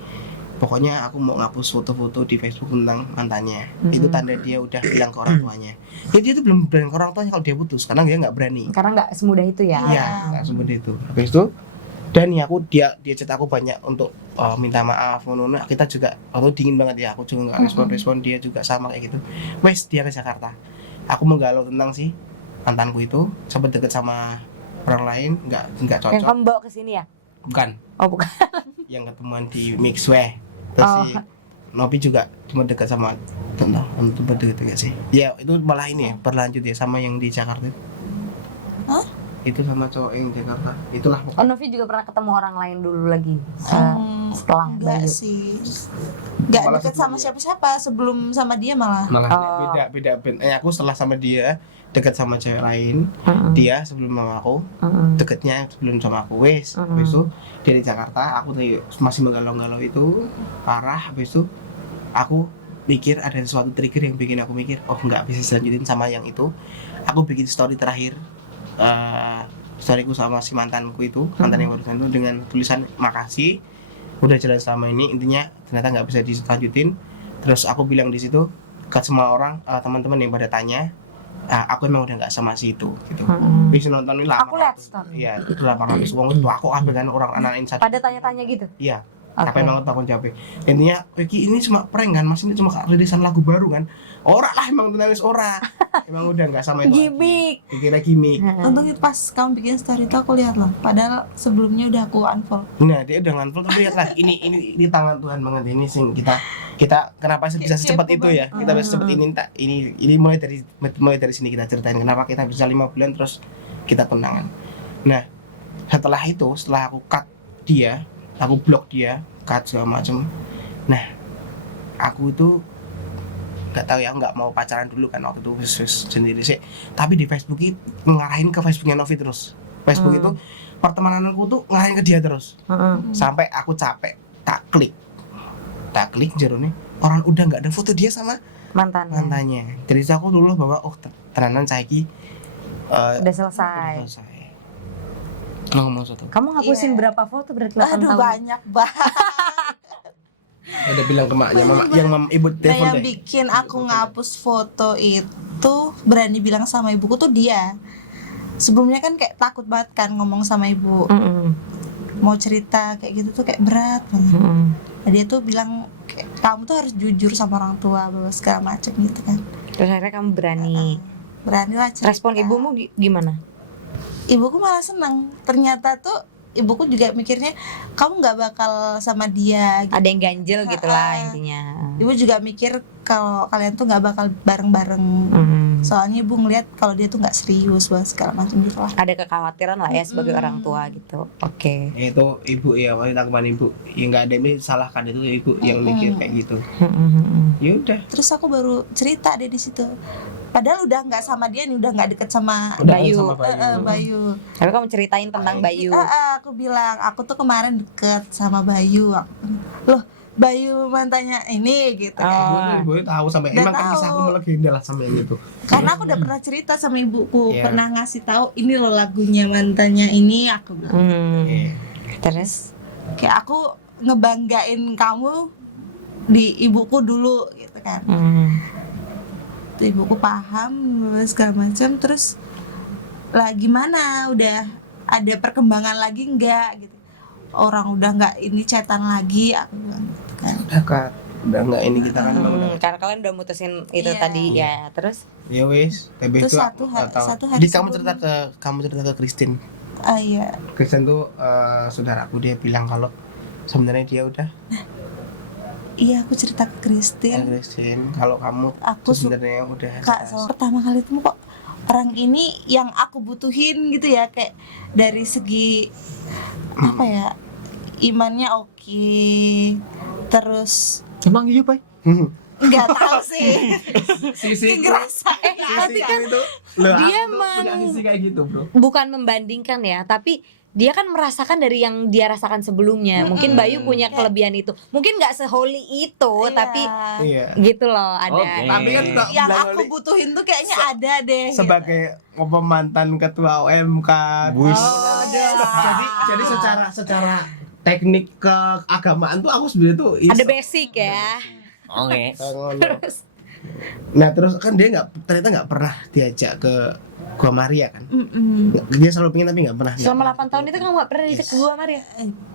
pokoknya aku mau ngapus foto-foto di Facebook tentang mantannya. Itu tanda dia udah bilang ke orang tuanya. Ya dia tuh belum bilang ke orang tuanya kalau dia putus karena dia nggak berani. Karena nggak semudah itu ya. Iya, nggak semudah itu. Habis itu dan ya dia cerita aku banyak untuk minta maaf, kita juga waktu dingin banget ya, aku juga nggak respon dia juga sama kayak gitu. Wes dia ke Jakarta, aku menggalau tentang si mantanku itu sempat deket sama orang lain, nggak cocok. Yang kamu bawa ke sini ya? Bukan, Oh bukan. yang ketemuan di Mixway. Terus si Novi juga cuma dekat sama tentang untuk berdeket sih. Ya itu malah ini ya, berlanjut ya sama yang di Jakarta. Hah? Itu sama cowok yang di Jakarta. Itulah Oh, Novi juga pernah ketemu orang lain dulu lagi setelah Enggak Bayu. sih. Enggak Malah deket sebelum sama dia. siapa-siapa sebelum sama dia malah. beda. Aku setelah sama dia dekat sama cewek lain. Dia sebelum sama aku, deketnya sebelum sama aku. Wes, habis itu dia di Jakarta, aku masih menggalau-galau itu parah. Habis itu aku mikir ada sesuatu trigger yang bikin aku mikir, oh nggak bisa lanjutin sama yang itu. Aku bikin story terakhir, storyku sama si mantanku itu, mantan yang barusan itu dengan tulisan makasih udah jalan selama ini, intinya ternyata nggak bisa dilanjutin. Terus aku bilang di situ ke semua orang, teman-teman yang pada tanya, aku emang udah nggak sama si itu gitu. Bisa nonton ini lah. Aku lihat story. Iya, itu 800 uang itu aku ambil kan orang anak insight. Pada tanya-tanya gitu. Iya. Oke. Capek banget aku jawab. Intinya, ini cuma prank kan, Mas, ini cuma rilisan lagu baru kan. Ora lah emang nangis ora. Emang udah nggak sama itu. Gimik. Dikira gimmick. Untung itu pas kamu bikin story itu aku lihat loh. Padahal sebelumnya udah aku unfollow. Nah, dia udah ngantul tapi lihatlah ini tangan Tuhan banget ini sing kita kenapa bisa secepat itu ya? Kita bisa secepat ini mulai dari sini kita ceritain kenapa kita bisa 5 bulan terus kita tunangan. Nah, setelah aku cut dia, aku blok dia, cut segala macem. Nah, aku itu nggak tahu ya, nggak mau pacaran dulu kan waktu itu sendiri sih. Tapi di Facebook itu ngarahin ke Facebooknya Novi terus. Facebook itu pertemananku tuh ngarahin ke dia terus. Sampai aku capek, tak klik jerone orang udah nggak ada foto dia sama mantannya. Jadi aku dulu bahwa tenanan saiki Udah selesai. Ngomong satu. Kamu ngapusin berapa foto berarti 8 Aduh tahun? banyak banget. Udah bilang ke maknya, mama yang ibu Nah telepon yang deh. bikin aku ngapus foto itu berani bilang sama ibuku tuh dia. Sebelumnya kan kayak takut banget kan ngomong sama ibu. Mau cerita kayak gitu tuh kayak berat banget. Nah, dia tuh bilang kayak, kamu tuh harus jujur sama orang tua bahwa segala macam gitu kan. Terus akhirnya kamu berani. Berani lah cerita. Respon ibumu gimana? Ibuku malah seneng. Ternyata tuh ibuku juga mikirnya kamu nggak bakal sama dia gitu. Ada yang ganjel gitu lah intinya. Ibu juga mikir kalau kalian tuh nggak bakal bareng-bareng. Soalnya ibu ngeliat kalau dia tuh nggak serius buat segala macam gitu lah. Ada kekhawatiran lah ya sebagai orang tua gitu. Oke. Itu ibu ya, wanita kemarin ibu. Ya nggak ada yang salahkan, itu ibu yang mikir kayak gitu. Ya udah. Terus aku baru cerita deh di situ. Padahal udah nggak sama dia nih, udah nggak deket sama Bayu. Sama Bayu. Bayu. Tapi kamu ceritain tentang Bayu. Aku bilang aku tuh kemarin deket sama Bayu. Loh, Bayu mantannya ini gitu kan. Gue tahu sampai Udah emang kan tahu. kisahku melegenda lah sampai itu. Karena aku udah pernah cerita sama ibuku, Iya. pernah ngasih tahu ini loh lagunya mantannya ini, aku bilang. Iya. Terus Kayak aku ngebanggain kamu di ibuku dulu gitu kan. Tuh, ibuku paham segala macam. Terus lah gimana, udah ada perkembangan lagi enggak gitu, orang udah nggak ini chatan lagi, aku bilang gitu kan. Udah nggak ini kita kan udah. karena kalian udah mutusin itu Iya. tadi ya. Terus Ya wes, tapi Terus itu satu hari Jadi kamu sebelum- cerita ke Christine. Iya. Christine tuh saudaraku, dia bilang kalau sebenarnya dia udah Iya, aku cerita ke Christine. Christine kalau kamu Aku sebenarnya udah Kak, sama pertama kali itu kok orang ini yang aku butuhin gitu ya, kayak dari segi apa ya, imannya oke, terus Emang iya, Bay? Nggak tahu sih. Sisi Ngerasa. Tapi kan itu loh, dia aku tuh punya sisi kayak gitu, Bro. bukan membandingkan ya, tapi dia kan merasakan dari yang dia rasakan sebelumnya. Mungkin Bayu punya kelebihan itu. Mungkin nggak seholy itu, Iya. tapi Iya. gitu loh ada. Oke. Tapi kan kok yang bilang aku Oli butuhin tuh kayaknya ada deh. sebagai mantan ketua OMK. Wis. Jadi secara teknik keagamaan tuh aku sebenarnya tuh Ada basic ya. Oke. Terus Nah terus kan dia ternyata nggak pernah diajak ke Gua Maria kan. Dia selalu pengen tapi nggak pernah. selama 8 tahun itu kamu gak pernah diajak ke gua Maria?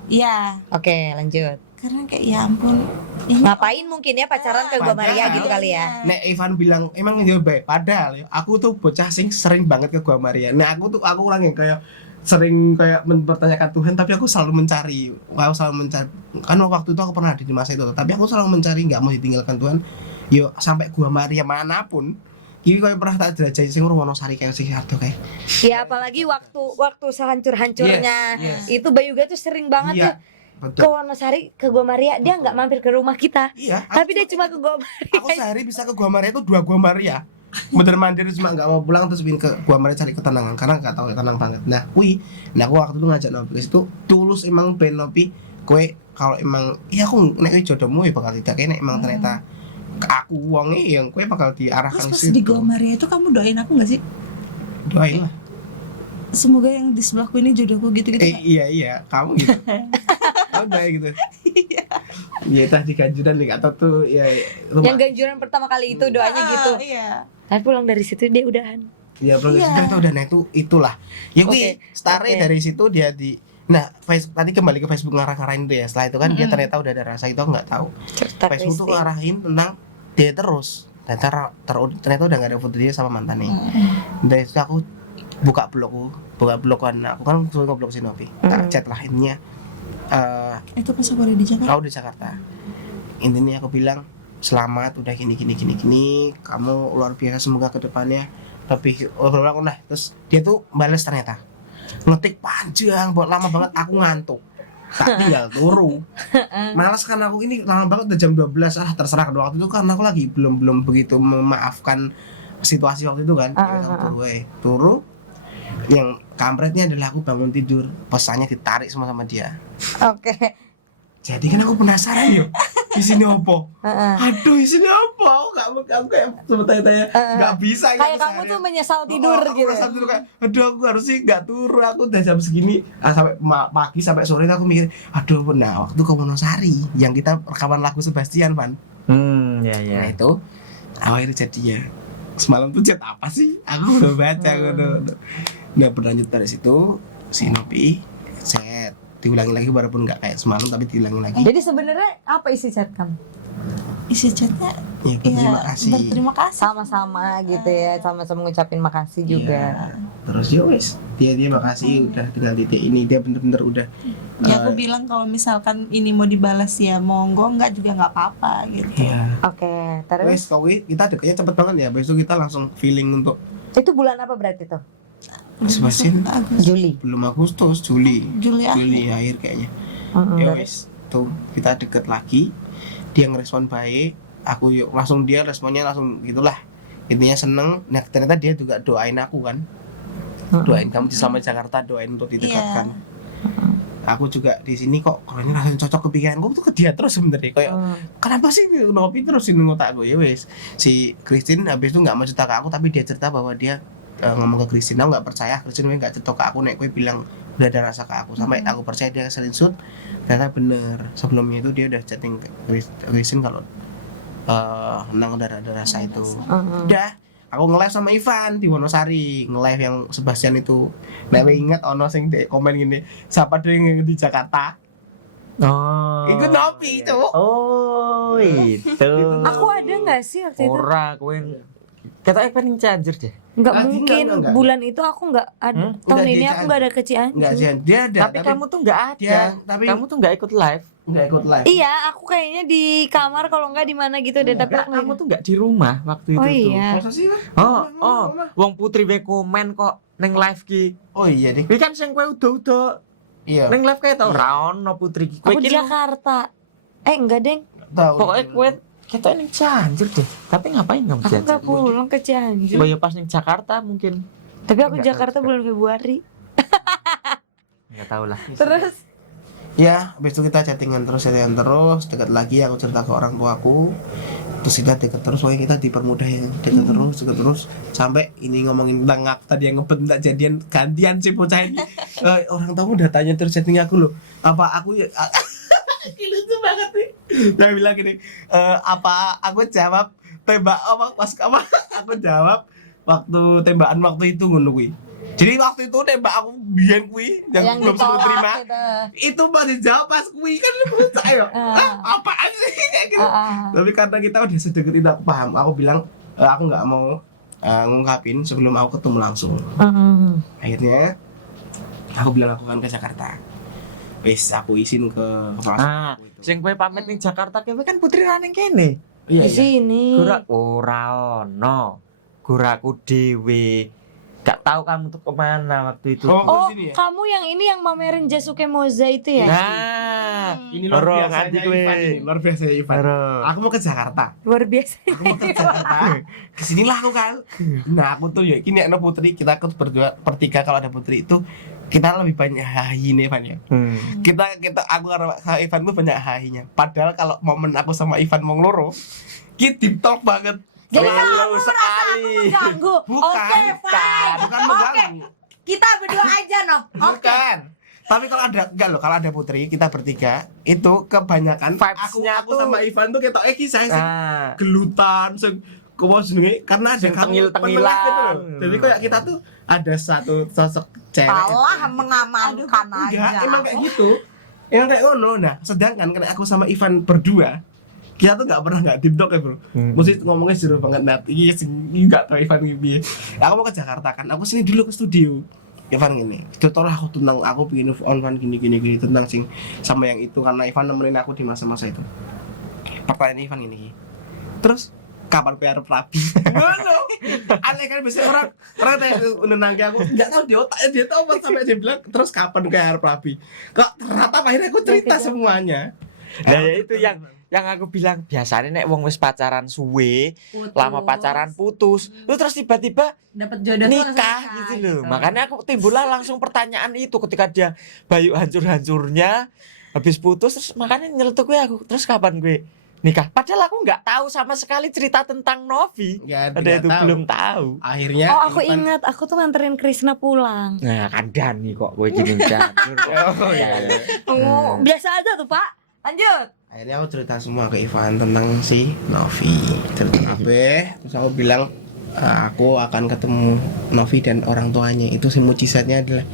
Iya, Oke, lanjut. karena kayak ya ampun. Ini Ngapain mungkin ya pacaran ke gua Maria gitu kali ya? Nek Ivan bilang emang dia baik, padahal ya, aku tuh bocah sing sering banget ke Gua Maria. Nah aku orang yang kayak sering kayak mempertanyakan Tuhan, tapi aku selalu mencari. Kan waktu itu aku pernah ada di masa itu, tapi aku selalu mencari, nggak mau ditinggalkan Tuhan. Yo sampai Gua Maria manapun. Ini kayak pernah tak jelajahi sing Wonosari kayak sing Harto kayak. Ya apalagi waktu sehancur-hancurnya Yes. itu Bayuga tuh sering banget Iya, tuh ke betul. Wonosari, ke Gua Maria. Dia nggak mampir ke rumah kita, Iya. tapi dia cuma ke Gua Maria. Aku sehari bisa ke Gua Maria itu 2 Gua Maria. Bener mandiri cuma nggak mau pulang terus pindah ke Gua Maria cari ketenangan karena nggak tahu tenang banget. Nah, aku waktu itu ngajak Nopi ke situ tulus emang ben Nopi kowe kalau emang iya aku nek jodohmu ya bakal tidak kayak nek emang ternyata aku wonge yang kowe bakal diarahkan Terus ke pas di situ. Gua Maria itu kamu doain aku nggak sih? Doain lah. Semoga yang di sebelahku ini jodohku gitu-gitu. Iya, kamu gitu. Kamu doain gitu. Iya, tadi ganjuran nih atau tuh ya Yang ganjuran pertama kali itu doanya gitu. Iya. Tapi pulang dari situ dia udahan. Ya bro, Iya. itu udah nah itulah. Ya Oke, start oke. dari situ dia di. Nah, tadi kembali ke Facebook ngarah-ngarahin itu ya. Setelah itu kan dia ternyata udah ada rasa itu aku nggak tahu. Cerita Facebook tuh Kristi. ngarahin tentang dia terus. Ternyata udah nggak ada foto dia sama mantannya. Dari situ aku buka blogan aku kan suka ngeblok si Novi. Tak chat lah intinya. Itu pas aku ada di Jakarta. Kau di Jakarta. Intinya aku bilang selamat udah gini. Kamu luar biasa semoga kedepannya lebih aku nah terus dia tuh balas ternyata ngetik panjang buat lama banget aku ngantuk tak tinggal turu malas karena aku ini lama banget udah jam 12 terserah kedua waktu itu karena aku lagi belum begitu memaafkan situasi waktu itu kan aku turu yang kampretnya adalah aku bangun tidur pesannya ditarik semua sama dia. Oke. Jadi kan aku penasaran yuk di sini opo aduh di sini opo aku kayak tanya nggak bisa Kayak kamu tuh menyesal tidur aku gitu. merasa tidur kayak aduh aku harus sih nggak turun aku udah jam segini sampai pagi sampai sore aku mikir aduh nah waktu ke Wonosari yang kita rekaman lagu Sebastian Van Ya nah itu akhirnya jadinya semalam tuh chat apa sih aku udah baca aku udah berlanjut dari situ si Nopi chat diulangi lagi walaupun nggak kayak semalam tapi diulangi lagi Jadi sebenarnya apa isi chat kamu? Isi chatnya ya berterima kasih berterima kasih. Sama-sama gitu ya, sama-sama ngucapin makasih juga. Iya. Terus ya wes dia makasih udah dengan titik ini dia bener-bener udah Ya aku bilang kalau misalkan ini mau dibalas ya monggo, enggak juga nggak apa-apa gitu. ya Oke, terus wes kau kita deketnya cepet banget ya besok kita langsung feeling untuk itu bulan apa berarti tuh? Sebastian Juli. belum Agustus Juli Juli akhir kayaknya ya wes tuh kita deket lagi dia ngerespon baik aku yuk langsung dia responnya langsung gitulah intinya seneng nah ternyata dia juga doain aku kan doain kamu di selama Jakarta doain untuk didekatkan aku juga di sini kok kalau ini rasanya cocok kepikiranku tuh ke dia terus sebenarnya kayak kenapa sih Nopi terus ini ngotak gue ya wes si Christine habis itu nggak mau cerita ke aku tapi dia cerita bahwa dia ngomong ke Christine aku nggak percaya Christine nggak cerita ke aku nek gue bilang udah ada rasa ke aku sampai aku percaya dia screenshot ternyata bener sebelumnya itu dia udah chatting ke Christine kalau nang udah ada rasa itu udah aku nge-live sama Ivan di Wonosari nge-live yang Sebastian itu nek ingat ono sing di komen gini siapa dia yang di Jakarta Oh. Ikut Nopi itu. Oh, itu. Aku ada nggak sih waktu itu? Ora, kowe kata pengen Cianjur deh. Nggak Lagi mungkin enggak. bulan itu aku nggak ada. Tahun Nggak, ini dia aku nggak ada ke Cianjur. enggak sih dia ada Tapi kamu tuh nggak ada. dia tapi Kamu tuh nggak ikut live. enggak ikut live Iya, aku kayaknya di kamar kalau nggak di mana gitu deh. Tapi Enggak, aku kamu tuh nggak di rumah waktu itu Oh tuh. iya. masa sih Mas? Oh, wong putri we komen kok neng live ki. oh iya deh Kuwi kan sing kowe udah iya neng live kayak tau ra ono putri ki. Kowe aku di ki Jakarta. Enggak deng. tahu pokoknya kowe Kita ning Cianjur deh. Tapi ngapain kamu Aku Cianjur? nggak pulang ke Cianjur. Oh ya pas ning Jakarta mungkin. Tapi aku Nggak tahu Jakarta juga. bulan Februari. Enggak tahu lah. Terus Ya, habis itu kita chattingan terus, dekat lagi aku cerita ke orang tuaku. Terus kita deket terus, pokoknya kita dipermudah ya, deket terus sampai ini ngomongin tentang aku tadi yang ngebet jadian gantian sih bocah ini. Orang tahu udah tanya terus chatting aku loh. Apa aku ya lucu banget nih. Dia bilang gini, apa aku jawab tembak apa pas apa aku jawab waktu tembakan waktu itu ngono kuwi. Jadi waktu itu tembak aku biyen kuwi yang belum sempat ditolak terima. gitu. Itu baru jawab pas kuwi kan lu bocah ya. Apaan sih kayak gitu. Tapi karena kita udah sedekat itu aku paham. Aku bilang aku nggak mau ngungkapin sebelum aku ketemu langsung. Akhirnya aku bilang aku akan ke Jakarta. Wes aku izin ke kepala Ah, sekolahku itu. sing kowe pamit ning Jakarta kowe kan putri ra ning kene. Iya, Di iya. sini. Gura ora ono. Guraku dhewe. Gak tahu kamu tuh kemana waktu itu. Oh, di sini ya? kamu yang ini yang mamerin Jasuke Moza itu ya? Nah, Ini luar Oro, biasanya nganti Ivan kowe. ini, luar biasa Ivan. Oro. Aku mau ke Jakarta. Luar biasa. Aku mau ke Jakarta. Kesinilah aku kan. Nah aku tuh ya ini ada putri, kita berdua bertiga, kalau ada putri itu kita lebih banyak hahi nih Ivan ya. Kita aku sama Ivan tuh banyak hahinya. Padahal kalau momen aku sama Ivan mau ngeloro, kita deep talk banget. Jadi Malu kamu merasa sekali. aku mengganggu. Bukan, Oke, fine. bukan Oke, mengganggu. kita berdua aja, Nop. Oke. Bukan. Tapi kalau ada enggak loh, kalau ada putri kita bertiga itu kebanyakan Vibes-nya aku tuh- sama Ivan tuh ketok kisah sing Nah, gelutan sing kuwi jenenge karena ada Sing kamu tengil-tengilan. penengah gitu loh. Jadi kayak kita tuh ada satu sosok cewek. Malah mengamankan Enggak, aja. emang kayak gitu. Emang kayak ngono. Nah, sedangkan karena aku sama Ivan berdua kita tuh nggak pernah nggak deep talk ya bro. Mesti ngomongnya seru banget nanti. Iya sih nggak tahu Ivan gini. Aku mau ke Jakarta kan. Aku sini dulu ke studio. Ivan gini. Tutor aku tentang aku bikin on gini tentang sing sama yang itu karena Ivan nemenin aku di masa-masa itu. Pertanyaan Ivan gini. Terus kapan PR Prabi? Ngono. Aneh kan biasanya orang tanya nenang aku nggak tahu di otaknya dia tahu apa sampai dia bilang terus kapan PR Prabi? Kok ternyata akhirnya aku cerita semuanya. nah ya itu yang aku bilang biasanya nek wong wis pacaran suwe, lama pacaran putus, lu terus tiba-tiba dapat jodoh nikah gitu loh. Makanya aku timbullah langsung pertanyaan itu ketika dia bayu hancur-hancurnya habis putus terus makanya nyeletuk gue aku terus kapan gue nikah. Padahal aku nggak tahu sama sekali cerita tentang Novi. Ya, Ada tidak itu tahu. belum tahu. Akhirnya Oh, aku Ivan- ingat, aku tuh nganterin Krisna pulang. Nah, kan Dani kok gue gini janur. Oh iya. Oh, biasa aja tuh, Pak. Lanjut. Akhirnya aku cerita semua ke Ivan tentang si Novi. Cerita kabeh, terus aku bilang aku akan ketemu Novi dan orang tuanya. Itu sih mujizatnya adalah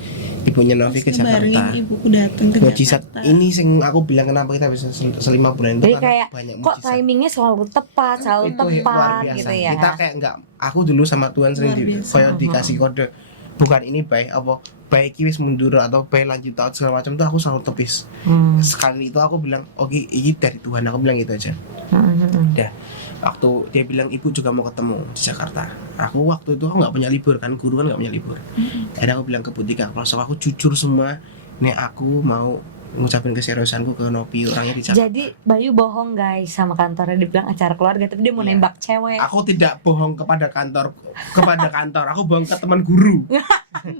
ibunya Novi ke Jakarta. Ibuku datang ke Mujizat ini sing aku bilang kenapa kita bisa selima bulan itu Jadi karena kayak banyak kok mujizat. timingnya selalu tepat, selalu Itu luar tepat biasa. gitu ya. Kita kayak enggak, aku dulu sama Tuhan sering Luar di, biasa. kayak dikasih kode bukan ini baik apa baik wis mundur atau baik lanjut atau segala macam tuh aku selalu tepis. Sekali itu aku bilang oke ini dari Tuhan, aku bilang gitu aja. Waktu dia bilang ibu juga mau ketemu di Jakarta, aku waktu itu aku nggak punya libur kan, guru kan nggak punya libur. Akhirnya aku bilang ke Butika, kalau aku jujur semua, nih aku mau ngucapin keseriusanku ke Novi orangnya di Jakarta. Jadi Bayu bohong guys sama kantornya, dibilang acara keluarga tapi dia mau Iya. nembak cewek. Aku tidak bohong kepada kantor, aku bohong ke teman guru.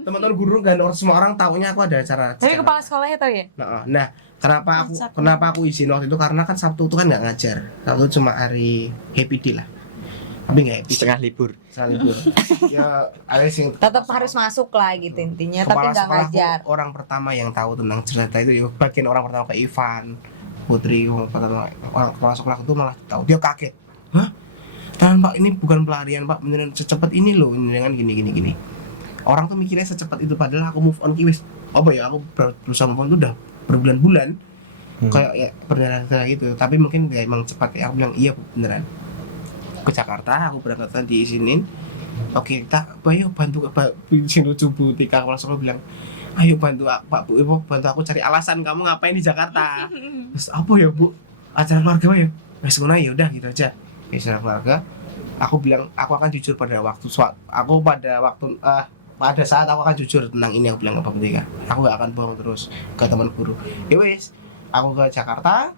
Teman-teman guru dan semua orang taunya aku ada acara. Tapi kepala sekolahnya tahu ya? Nah, kenapa aku izin waktu itu karena kan Sabtu itu kan nggak ngajar. Sabtu cuma hari happy day lah. Tapi nggak happy. Setengah libur. Sekali libur. Ya, ada sing Tetap harus masuk lah gitu intinya, tapi kepala nggak sekolahku ngajar. orang pertama yang tahu tentang cerita itu ya bagian orang pertama ke Ivan Putri orang pertama orang kepala sekolahku tuh malah tahu, dia kaget. Hah? Dan Pak ini bukan pelarian Pak, beneran secepat ini loh, ini dengan gini. Orang tuh mikirnya secepat itu padahal aku move on wis apa ya, aku berusaha move on tuh udah berbulan-bulan. Kayak ya beneran kayak gitu, tapi mungkin ya emang cepat ya. Aku bilang iya Bu, beneran. Ke Jakarta, aku berangkat diizinin. Oke, kita ayo bantu izin lucu Butika kepala sekolah bilang, ayo bantu Pak Bu, Ibu bantu aku cari alasan kamu ngapain di Jakarta. Terus apa ya Bu? Acara keluarga ya? Wes ngono ya udah gitu aja. Acara keluarga. Aku bilang aku akan jujur pada pada saat aku akan jujur tentang ini, aku bilang ke Butika. Aku gak akan bohong terus ke teman guru. Ya wes, aku ke Jakarta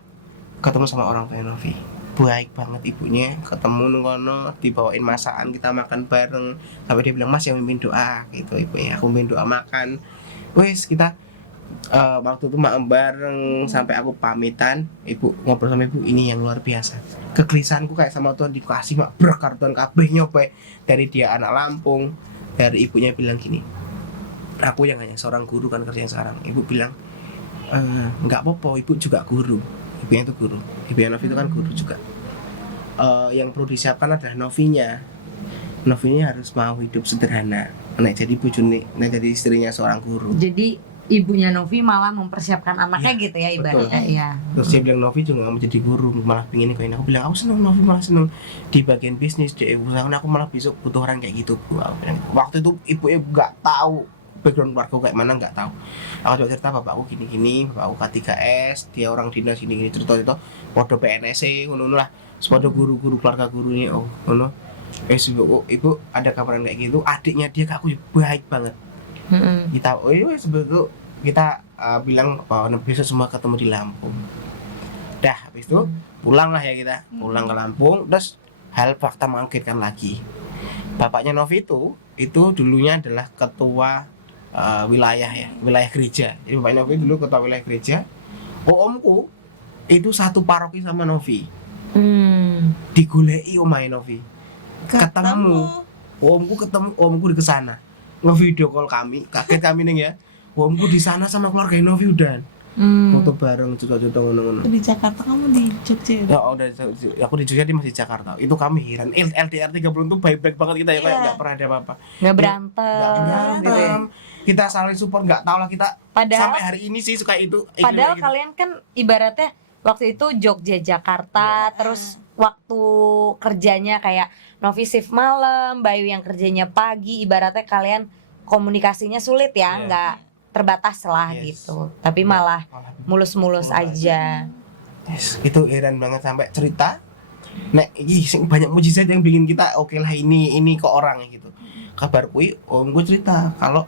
ketemu sama orang tua Novi. baik banget ibunya, ketemu nang kono dibawain masakan, kita makan bareng sampai dia bilang mas yang mimpin doa gitu ibunya, aku mimpin doa makan. Wes kita waktu itu makan bareng sampai aku pamitan, ibu ngobrol sama ibu, ini yang luar biasa. Kegelisahanku kayak sama Tuhan dikasih mak berkarton kabeh nyoba dari dia anak Lampung, dari ibunya bilang gini, aku yang hanya seorang guru kan kerja sekarang. Ibu bilang nggak apa-apa, ibu juga guru. Ibunya itu guru, ibunya Novi itu kan guru juga. Yang perlu disiapkan adalah Novinya. Novinya harus mau hidup sederhana. Nek jadi bojone, nek jadi istrinya seorang guru. Jadi ibunya Novi malah mempersiapkan anaknya gitu ya ibaratnya. Iya. Terus dia bilang Novi juga nggak mau jadi guru, malah pengen kayak aku bilang aku seneng Novi malah seneng di bagian bisnis di usaha, aku malah besok butuh orang kayak gitu bu. Aku bilang, waktu itu ibu nggak tahu background keluarga kayak mana, nggak tahu. Aku coba cerita bapakku gini-gini, bapakku K3S, dia orang dinas gini-gini, cerita podo PNS ngono lah, podo guru-guru keluarga guru ini ngono. Ibu ada kabaran kayak gitu, adiknya dia ke aku baik banget. Kita sebetulnya kita bilang bahwa besok semua ketemu di Lampung. Dah habis itu pulang lah ya kita, pulang ke Lampung. Terus hal fakta mengagetkan lagi, bapaknya Novi itu dulunya adalah ketua wilayah ya, wilayah gereja. Jadi bapaknya Novi dulu ketua wilayah gereja. Omku itu satu paroki sama Novi. Digoleki omahe Novi, ketemu omku di kesana, ngevideo call kami, kaget kami nih ya. Omku di sana sama keluarga Novi udah foto bareng, cucu-cucu ngono-ngono. Di Jakarta, kamu di Jogja? Ya udah, aku di Jogja, dia masih di Jakarta. Itu kami heran, LDR 30 tuh baik-baik banget kita ya, kayak nggak pernah ada apa-apa. Nggak berantem. Nggak berantem. Gitu ya. Kita saling support, nggak tahu lah kita Padahal sampai hari ini sih suka itu. Padahal gitu. kalian kan ibaratnya waktu itu Jogja Jakarta, terus waktu kerjanya kayak Novi shift malam, Bayu yang kerjanya pagi, ibaratnya kalian komunikasinya sulit ya, nggak terbatas lah gitu. Tapi malah mulus-mulus aja. Yes, itu heran banget sampai cerita. Nek banyak mujizat yang bikin kita oke lah ini kok orang gitu. Kabar kui omku cerita kalau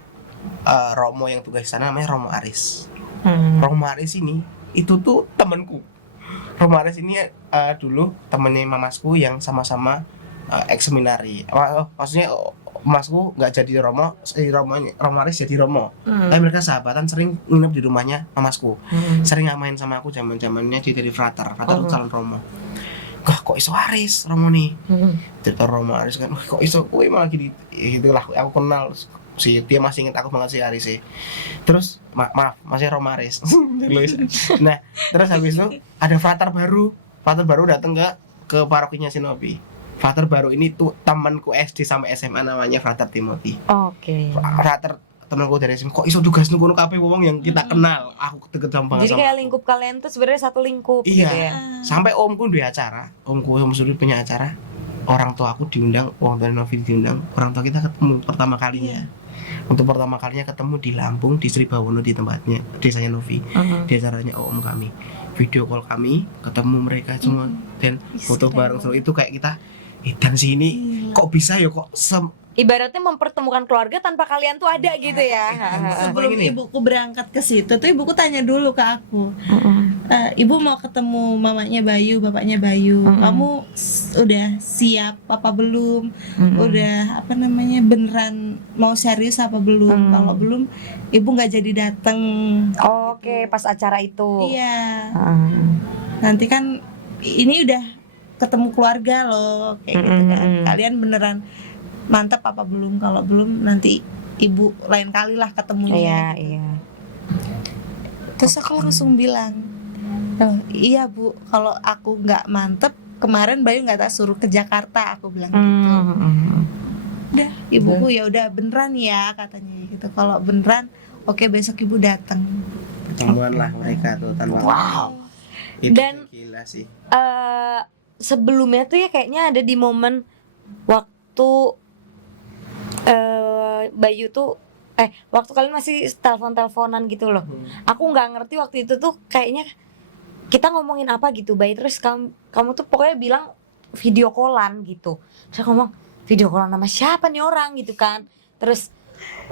Romo yang tugas sana namanya Romo Aris. Romo Aris ini itu tuh temanku. Romo Aris ini dulu temennya mamasku yang sama-sama ex seminari. Maksudnya masku nggak jadi Romo Aris jadi Romo. Tapi mereka sahabatan, sering nginep di rumahnya mamasku. Sering main sama aku zaman-zamannya dia jadi frater tuh calon Romo. Kok iso Aris Romo nih? Cerita Romo Aris kan, kok iso kowe malah gini. Itulah aku kenal si dia masih inget aku banget si Aris sih. Terus maaf masih Romo Aris. Nah, terus habis itu ada frater baru datang ke parokinya Sinopi. Frater baru ini tuh temanku SD sampai SMA, namanya Frater Timothy. Oke. Frater temanku dari SMA. Kok iso tugas nunggu kabeh wong yang kita kenal. Aku deket banget. Jadi kayak lingkup kalian tuh sebenarnya satu lingkup iya, gitu ya. Sampai omku duwe acara, omku Suri punya acara. Orang tua aku diundang, orang tua Novi diundang. Orang tua kita ketemu pertama kalinya. Untuk pertama kalinya ketemu di Lampung, di Sri Bawono, di tempatnya desanya Novi. Di acaranya om kami. Video call kami, ketemu mereka semua dan foto bareng. So itu kayak kita dan sini kok bisa ya kok Ibaratnya mempertemukan keluarga tanpa kalian tuh ada gitu ya. Sebelum ibuku berangkat ke situ tuh ibuku tanya dulu ke aku, ibu mau ketemu mamanya Bayu, bapaknya Bayu, kamu udah siap apa belum? Udah beneran mau serius apa belum? Kalau belum, ibu nggak jadi datang. Oke, pas acara itu. Iya. Nanti kan ini udah ketemu keluarga loh, kayak gitu kan. Kalian beneran mantap apa belum? Kalau belum nanti ibu lain kali lah ketemunya. Iya. Terus aku langsung bilang, iya bu, kalau aku nggak mantep kemarin Bayu nggak tak suruh ke Jakarta, aku bilang gitu. Udah, ibuku ya udah beneran ya katanya gitu. Kalau beneran, oke besok ibu datang. ketemuan lah mereka tuh tanpa itu Dan gila sih. Sebelumnya tuh ya kayaknya ada di momen waktu Bayu tuh waktu kalian masih telepon-teleponan gitu loh. Aku nggak ngerti waktu itu tuh kayaknya kita ngomongin apa gitu Bayu, terus kamu tuh pokoknya bilang video callan gitu. Saya ngomong video callan sama siapa nih orang gitu kan. Terus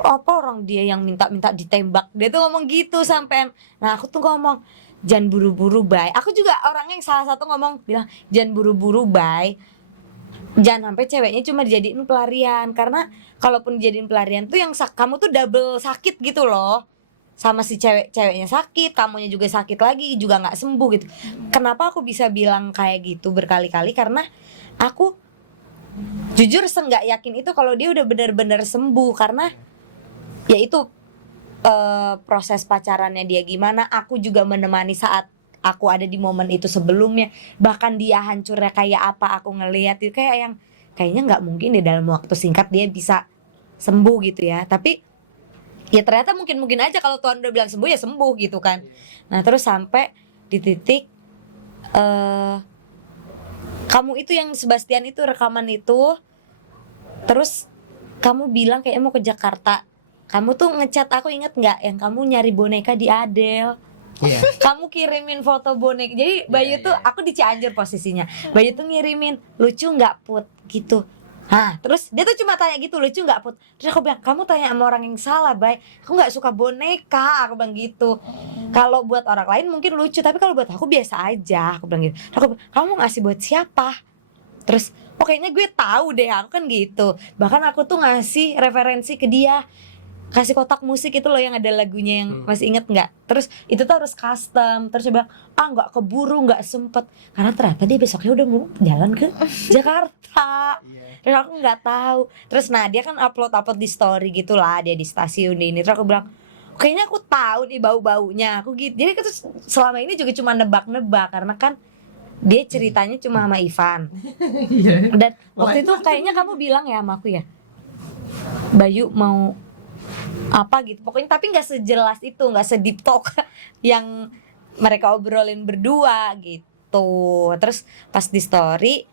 apa orang dia yang minta ditembak, dia tuh ngomong gitu sampean. Nah aku tuh ngomong jangan buru-buru Bay. Aku juga orangnya yang salah satu ngomong bilang jangan buru-buru Bay. Jangan sampai ceweknya cuma dijadiin pelarian, karena kalaupun dijadiin pelarian tuh yang kamu tuh double sakit gitu loh. Sama si ceweknya sakit, kamunya juga sakit lagi, juga nggak sembuh gitu. Kenapa aku bisa bilang kayak gitu berkali-kali? Karena aku jujur nggak yakin itu kalau dia udah benar-benar sembuh, karena ya itu proses pacarannya dia gimana. Aku juga menemani saat aku ada di momen itu sebelumnya. Bahkan dia hancurnya kayak apa aku ngeliat itu kayak yang kayaknya nggak mungkin deh dalam waktu singkat dia bisa sembuh gitu ya. Tapi ya ternyata mungkin aja kalau Tuhan udah bilang sembuh ya sembuh gitu kan. Nah terus sampai di titik kamu itu yang Sebastian itu rekaman itu, terus kamu bilang kayak mau ke Jakarta. Kamu tuh ngechat aku, inget nggak yang kamu nyari boneka di Adele? Iya. Kamu kirimin foto boneka. Jadi Bayu tuh aku di Cianjur posisinya. Bayu tuh ngirimin lucu nggak Put gitu. Terus dia tuh cuma tanya gitu, lucu nggak Put? Terus aku bilang kamu tanya sama orang yang salah Bay. Aku nggak suka boneka, aku bilang gitu. Kalau buat orang lain mungkin lucu, tapi kalau buat aku biasa aja, aku bilang gitu. Terus aku bilang, kamu ngasih buat siapa? Terus kayaknya gue tahu deh, aku kan gitu. Bahkan aku tuh ngasih referensi ke dia, kasih kotak musik itu loh yang ada lagunya yang masih inget nggak? Terus itu tuh harus custom. Terus dia bilang nggak keburu, nggak sempet, karena ternyata dia besoknya udah mau jalan ke Jakarta. Terus aku nggak tahu. Terus nah dia kan upload di story gitulah, dia di stasiun ini. Terus aku bilang kayaknya aku tahu nih bau-baunya, aku gitu. Jadi terus selama ini juga cuma nebak-nebak karena kan dia ceritanya cuma sama Ivan. Dan waktu itu kayaknya kamu bilang ya sama aku ya, Bayu mau apa gitu pokoknya, tapi nggak sejelas itu, nggak se-deep talk yang mereka obrolin berdua gitu. Terus pas di story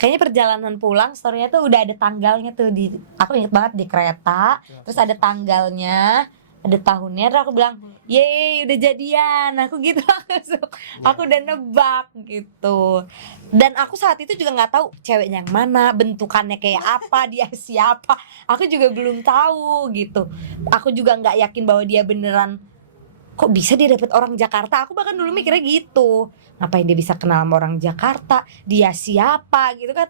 kayaknya perjalanan pulang storynya tuh udah ada tanggalnya tuh, di aku inget banget di kereta, terus ada tanggalnya, ada tahunnya. Terus aku bilang yeay udah jadian, aku gitu langsung. Aku udah nebak gitu. Dan aku saat itu juga nggak tahu ceweknya yang mana, bentukannya kayak apa, dia siapa, aku juga belum tahu gitu. Aku juga nggak yakin bahwa dia beneran, kok bisa dia dapet orang Jakarta. Aku bahkan dulu mikirnya gitu, ngapain dia bisa kenal sama orang Jakarta, dia siapa gitu kan.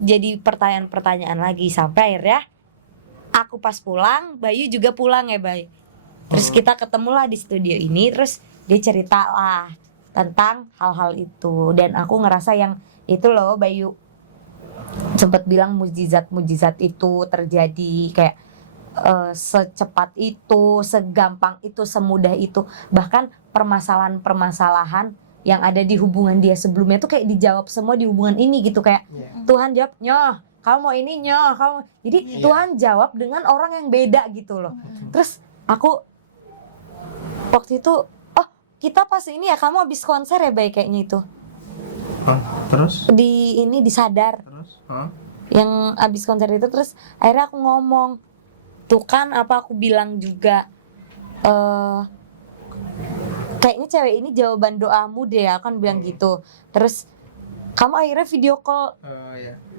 Jadi pertanyaan-pertanyaan lagi, sampai akhirnya aku pas pulang, Bayu juga pulang ya Bay. Terus kita ketemulah di studio ini, terus dia cerita lah tentang hal-hal itu. Dan aku ngerasa yang itu loh, Bayu sempat bilang mujizat itu terjadi kayak secepat itu, segampang itu, semudah itu. Bahkan permasalahan-permasalahan yang ada di hubungan dia sebelumnya tuh kayak dijawab semua di hubungan ini gitu. Kayak Tuhan jawab, nyoh kamu mau ini, nyoh kamu. Jadi Tuhan jawab dengan orang yang beda gitu loh. Terus aku waktu itu, kita pas ini ya, kamu habis konser ya Bay kayaknya itu. Terus? Di Sadar. Terus? Yang habis konser itu, terus akhirnya aku ngomong, tuh kan apa aku bilang juga, kayaknya cewek ini jawaban doamu deh, aku kan bilang gitu. Terus kamu akhirnya video call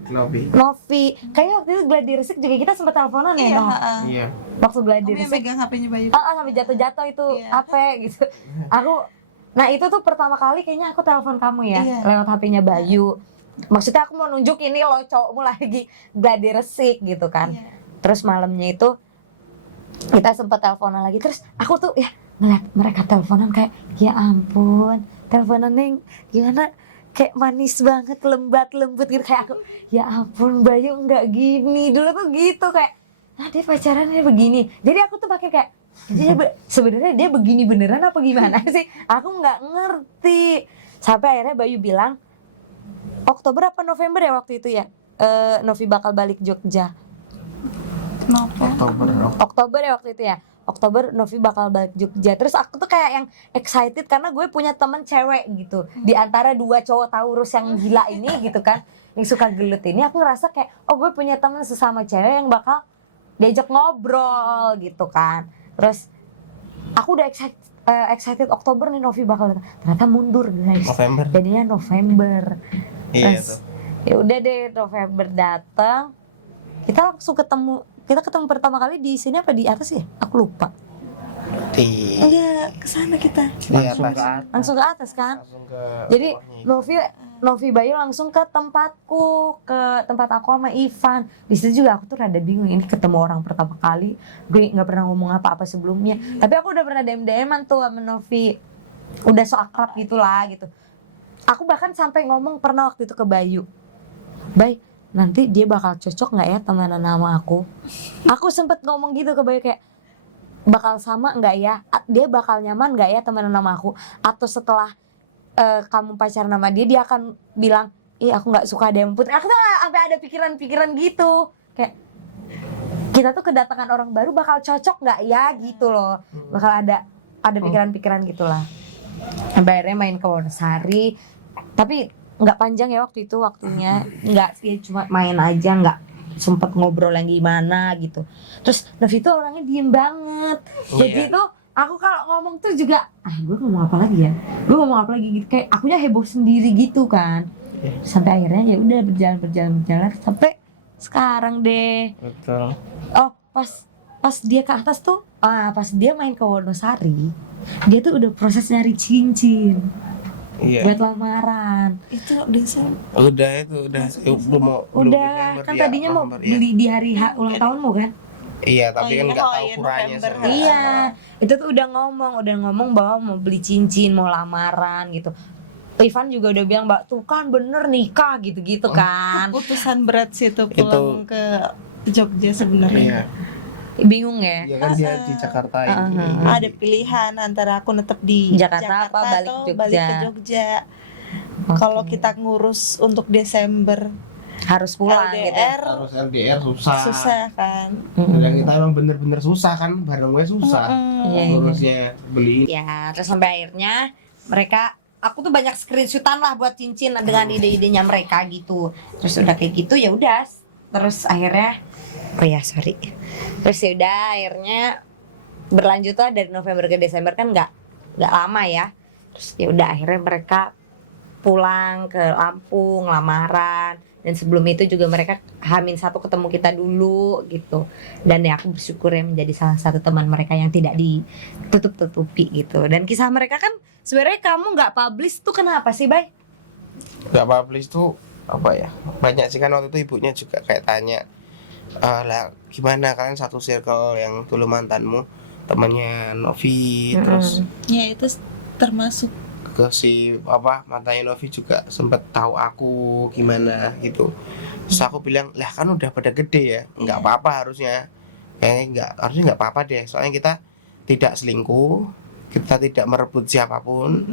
Novi. Kayaknya waktu itu Gladi Resik juga kita sempat teleponan ya, Noh? Iya. Waktu Gladi Kamu yang Resik megang HP-nya Bayu. sampai jatuh-jatuh itu HP gitu. Nah itu tuh pertama kali kayaknya aku telepon kamu ya, lewat HP-nya Bayu. Maksudnya aku mau nunjuk ini loh cowokmu lagi Gladi Resik gitu kan. Terus malamnya itu kita sempat teleponan lagi. Terus aku tuh ya ngeliat mereka teleponan kayak ya ampun, teleponan yang gimana, kayak manis banget, lembut gitu. Kayak aku ya ampun Bayu nggak gini dulu tuh gitu, kayak dia pacarannya begini. Jadi aku tuh pakai kayak sebenarnya dia begini beneran apa gimana sih, aku nggak ngerti. Sampai akhirnya Bayu bilang Oktober apa November ya waktu itu ya, Novi bakal balik Jogja. Oktober ya waktu itu ya, Oktober Novi bakal balik Jogja. Terus aku tuh kayak yang excited karena gue punya temen cewek gitu, di antara dua cowok Taurus yang gila ini gitu kan, yang suka gelut ini. Aku ngerasa kayak gue punya temen sesama cewek yang bakal diajak ngobrol gitu kan. Terus aku udah excited Oktober nih Novi bakal datang. Ternyata mundur guys, November. jadinya November. Iya Terus, tuh. ya udah deh November datang, kita langsung ketemu. Kita ketemu pertama kali di sini apa di atas ya? Aku lupa. di Enggak, kesana kita. Langsung atas. ke atas. Langsung ke atas kan? Langsung ke Jadi bawahnya. Novi Bayu langsung ke tempatku, ke tempat aku sama Ivan. Di situ juga aku tuh rada bingung, ini ketemu orang pertama kali, gue nggak pernah ngomong apa-apa sebelumnya. Tapi aku udah pernah DM-an tuh sama Novi, udah so akrab gitulah gitu. Aku bahkan sampai ngomong pernah waktu itu ke Bayu, Bay, nanti dia bakal cocok nggak ya temenan sama aku? Aku sempet ngomong gitu ke Bayu kayak, bakal sama nggak ya? Dia bakal nyaman nggak ya temenan sama aku? Atau setelah kamu pacaran sama dia akan bilang, ih aku nggak suka ada yang putri. Aku tuh sampai ada pikiran-pikiran gitu, kayak kita tuh kedatangan orang baru bakal cocok nggak ya gitu loh, bakal ada pikiran-pikiran gitulah. Sampai akhirnya main ke Wonosari, tapi nggak panjang ya waktu itu waktunya, nggak ya cuma main aja, nggak sempet ngobrol yang gimana gitu. Terus Novi tuh orangnya diem banget, jadi Iya. tuh aku kalau ngomong tuh juga, gue ngomong apa lagi ya? Gue ngomong apa lagi gitu, kayak akunya heboh sendiri gitu kan. Sampai akhirnya ya udah berjalan sampai sekarang deh. Betul. Oh, pas dia ke atas tuh, pas dia main ke Wonosari, dia tuh udah proses nyari cincin Iya. buat lamaran. Itu Desember. Udah belum mau belum Udah, Desember, kan ya, tadinya mau November, ya. beli di hari ulang tahunmu kan? Iya, tapi kan nggak tahu iya, ukurannya November. sama. Iya, itu tuh udah ngomong bahwa mau beli cincin, mau lamaran gitu. Ivan juga udah bilang, Mbak, tuh kan bener nikah gitu-gitu kan. Keputusan berat sih itu pulang ke Jogja sebenarnya. Iya. Bingung ya? Iya kan dia di Jakarta ini. Ada pilihan antara aku netap di Jakarta apa balik atau ke Jogja. balik ke Jogja. Kalau kita ngurus untuk Desember Harus pulang gitu. LDR Harus LDR susah. susah kan. Dan kita emang bener-bener susah kan, bareng gue susah. Iya, iya. Ngurusnya beliin. Ya, terus sampai akhirnya aku tuh banyak screenshotan lah buat cincin dengan ide-idenya mereka gitu. Terus udah kayak gitu ya udah. Terus akhirnya Terus ya udah akhirnya berlanjut lah dari November ke Desember kan nggak lama ya. Terus ya udah akhirnya mereka pulang ke Lampung lamaran, dan sebelum itu juga mereka H-1 ketemu kita dulu gitu. Dan ya aku bersyukur ya menjadi salah satu teman mereka yang tidak ditutup-tutupi gitu. Dan kisah mereka kan sebenarnya kamu nggak publish tuh kenapa sih, Bay? Gak publish tuh apa ya, banyak sih kan waktu itu ibunya juga kayak tanya, lah gimana kalian satu circle yang dulu mantanmu temannya Novi, terus Ya itu termasuk ke si apa mantannya Novi juga sempet tahu aku gimana gitu. Terus aku bilang, lah kan udah pada gede ya, nggak apa-apa harusnya, harusnya nggak apa-apa deh, soalnya kita tidak selingkuh, kita tidak merebut siapapun,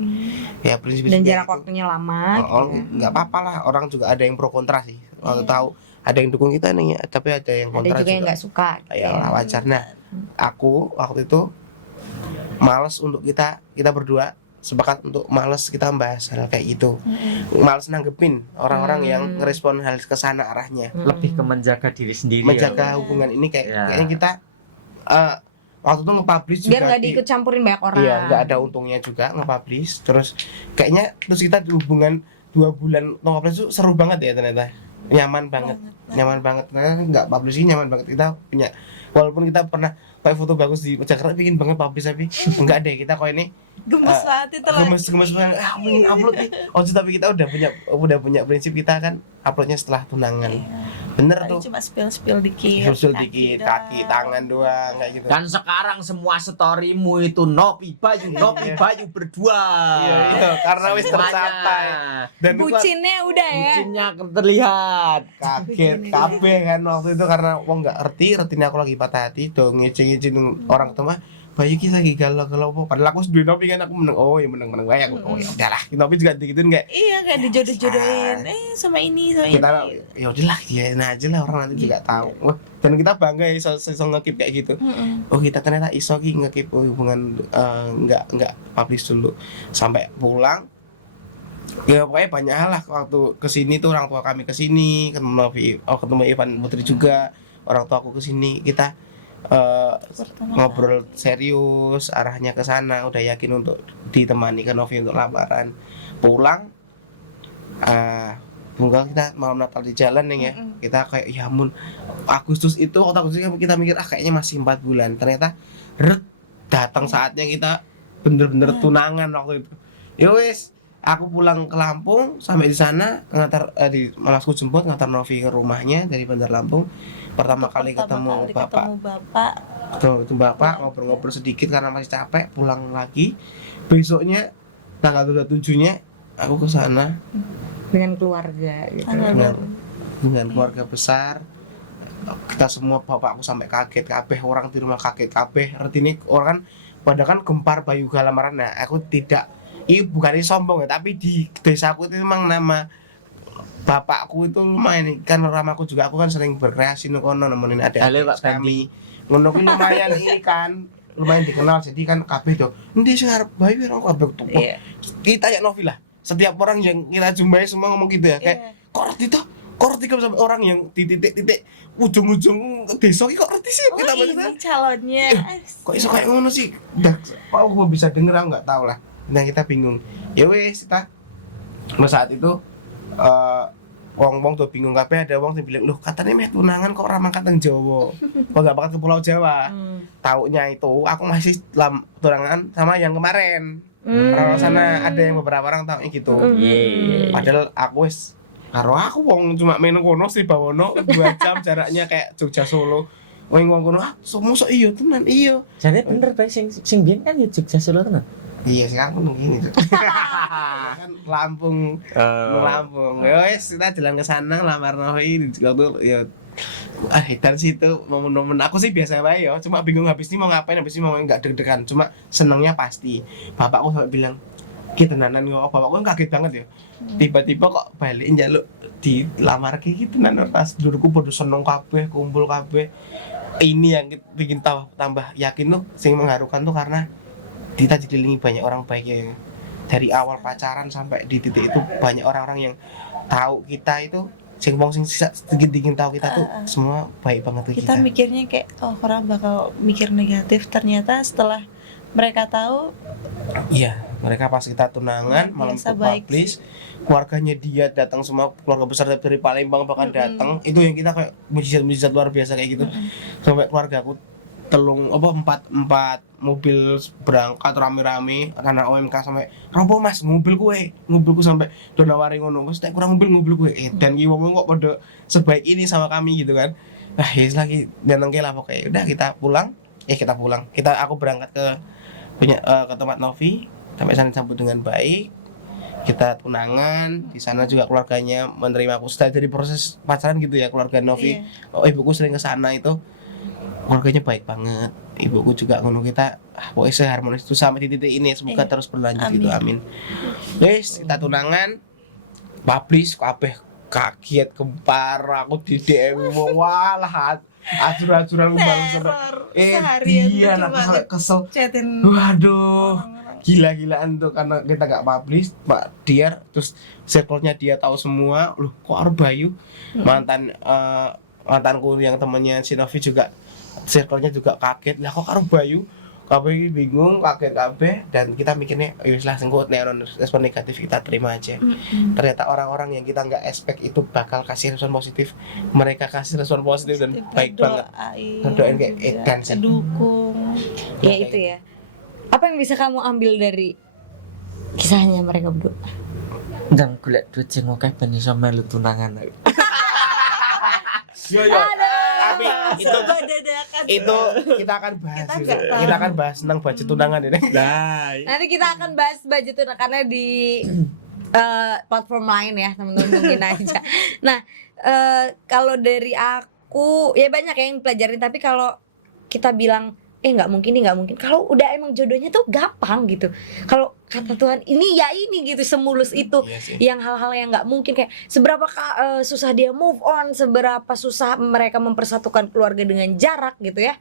ya prinsip Dan jarak waktunya lama gitu. nggak apa-apa lah, orang juga ada yang pro kontra sih, waktu tahu ada yang dukung kita nih ya, tapi ada yang Ada kontra juga yang nggak suka gitu ya lah, wajar. Nah aku waktu itu males untuk kita berdua sepakat untuk males kita membahas hal kayak gitu, males nanggepin orang-orang yang ngerespon hal ke sana arahnya, Lebih ke menjaga diri sendiri. menjaga hubungan ini kayaknya kita waktu itu nge-publish juga biar nggak diikut campurin banyak orang. iya, nggak ada untungnya juga nge-publish. Terus kayaknya kita di hubungan 2 bulan nge-publish itu seru banget ya ternyata, nyaman banget. Karena nggak publishing nyaman banget, kita punya, walaupun kita pernah pakai foto bagus di Jakarta pingin banget publish, tapi enggak deh, kita kok ini gemes banget itu lah. gemes banget, pengen upload nih. Tapi kita udah punya prinsip, kita kan uploadnya setelah tunangan. Bener tuh, Cuma spill dikit. susul dikit, kaki, tangan doang kayak gitu. Dan sekarang semua storymu itu Novi Bayu berdua. Iya, karena wis tercapai. Dan itu Bucinnya udah ya. Bucinnya terlihat. kaget kabeh kan waktu itu, karena wong nggak ngerti aku lagi patah hati do ngeceng-ngeceng orang tua, Bayu kita lagi galau-galau apa, padahal aku sendiri Novi kan, aku menang, oh ya menang bae aku, oh ya udahlah, Novi juga digituin kayak Iya kayak dijodoh-jodohin. Sama ini sama kita, ini. ya udahlah biarin aja lah, orang nanti juga tahu. Wah, dan kita bangga ya iso ngekip kayak gitu. Oh kita ternyata iso ki ngekip hubungan, nggak publish dulu sampai pulang. Ya pokoknya banyak hal lah, waktu kesini tuh orang tua kami kesini, ketemu Novi, ketemu Ivan Putri juga, orang tua aku kesini, kita ngobrol serius, arahnya ke sana, udah yakin untuk ditemani ke Novi untuk lamaran. Pulang, tunggal kita malam Natal di jalan nih ya, kita kayak ya ampun, Agustus itu kita mikir kayaknya masih 4 bulan, ternyata datang saatnya kita bener-bener tunangan waktu itu. Ya wes, aku pulang ke Lampung, sampai di sana ngantar di malasku jemput ngantar Novi ke rumahnya dari Bandar Lampung. Pertama kali ketemu bapak, ketemu bapak, ngobrol-ngobrol sedikit karena masih capek, pulang lagi. Besoknya tanggal 27-nya aku ke sana Dengan keluarga gitu. dengan keluarga besar. Kita semua, bapakku sampai kaget kabeh, orang di rumah kaget kabeh. Artinya orang pada kan gempar bayu lamaran. Nah, aku tidak, ini bukan sombong ya, tapi di desaku itu memang nama bapakku itu lumayan, kan ramaku juga, aku kan sering berkreasi kono nemenin Halo, adik-adik Pak kami. Ngono kuwi lumayan ini kan, lumayan dikenal, jadi kan kabeh tuh. Endi sing arep bayu orang kabeh tuh. Iya. Kita ya Novi lah. Setiap orang yang kita jumpai semua ngomong gitu ya, kayak kok arti tuh, kok arti sampai orang yang di titik-titik ujung-ujung desa iki kok arti sih kita Oh ini calonnya. kok iso kayak ngono sih. Dah, kok aku bisa denger, aku nggak tahu lah. Nah, kita bingung. Ya wes, kita saat itu wong-wong tuh bingung kabeh, ada wong sing bilang, "Loh, katanya meh tunangan kok ora mangkat nang Jawa. Kok enggak mangkat ke Pulau Jawa?" Taunya itu aku masih tunangan sama yang kemarin. Karena sana ada yang beberapa orang tahu gitu. Iya. Padahal aku wis karo aku wong cuma main kono sih bawono 2 jam jaraknya kayak Jogja Solo. Wong kono semua sok iya tenan iya. Jadi bener bae sing biyen kan ya Jogja Solo tenan. Iya sekarang aku gini tuh. Kan Lampung, Lampung. Ya wes kita jalan ke sana lamar Novi waktu ya dari situ momen-momen aku sih biasa bae ya, cuma bingung habis ini mau ngapain, habis ini mau nggak deg-degan, cuma senengnya pasti. Bapakku sampai bilang, "Ki tenanan kok." Bapakku kan kaget banget ya. Tiba-tiba kok balik njaluk dilamar ki tenan pas duluku podo seneng kabeh, kumpul kabeh. Ini yang bikin tambah yakin tuh, sing mengharukan tuh karena kita dikelilingi banyak orang baik ya. Dari awal pacaran sampai di titik itu banyak orang-orang yang tahu kita itu, sing sedikit dingin tahu kita tuh semua baik banget ke Kita kita. mikirnya kayak orang bakal mikir negatif, ternyata setelah mereka tahu Iya, mereka pas kita tunangan malam biasa baik publish, keluarganya dia datang semua, keluarga besar dari Palembang bahkan datang. Itu yang kita kayak mujizat luar biasa kayak gitu. Sampai keluarga aku empat mobil berangkat rame-rame karena OMK, sampai robo mas mobilku sampai donawari ngono, wis tek kurang mobil gue dan ki wong kok pada sebaik ini sama kami gitu kan. Nah ya lagi nyenengke lah pokoknya. Udah aku berangkat ke tempat Novi, sampai sana disambut dengan baik, kita tunangan di sana juga, keluarganya menerima aku setelah dari proses pacaran gitu ya, keluarga Novi. Ibuku sering ke sana, itu keluarganya baik banget, ibuku juga ngono. Kita pokoknya seharmonis itu sampai di titik ini, semoga terus berlanjut gitu, amin. Guys, kita tunangan publish kabeh kaget gempar, aku di DM walah ajur-ajuran bang sampai seharian iya tuh aku cuma sampai kesel. chatin Waduh, gila-gilaan tuh karena kita gak publish, Mbak Diar, terus circle-nya dia tahu semua. Loh, kok Arep Bayu mantanku yang temennya si Novi juga circle-nya juga kaget. Lah kok Arep Bayu? Kabeh bingung, kaget kabeh, dan kita mikirnya ya wis lah sengkut nek respon negatif kita terima aja. Ternyata orang-orang yang kita nggak expect itu bakal kasih respon positif. Mereka kasih respon positif dan baik banget. Ngedoain kayak edan sih. dukung. Ya itu ya. Apa yang bisa kamu ambil dari kisahnya mereka berdua? Ndang golek duit sing akeh ben iso melu tunangan. Yo yo. Tapi itu kita akan bahas. Kita akan bahas tentang budget tunangan ini. Nanti kita akan bahas budget tunangannya di platform lain ya, teman-teman, mungkin aja. Nah, kalau dari aku ya banyak yang pelajarin, tapi kalau kita bilang nggak mungkin nih, nggak mungkin. Kalau udah emang jodohnya tuh gampang gitu. Kalau kata Tuhan ini ya ini gitu, semulus itu. Yang hal-hal yang nggak mungkin, kayak seberapa susah dia move on, seberapa susah mereka mempersatukan keluarga dengan jarak gitu ya,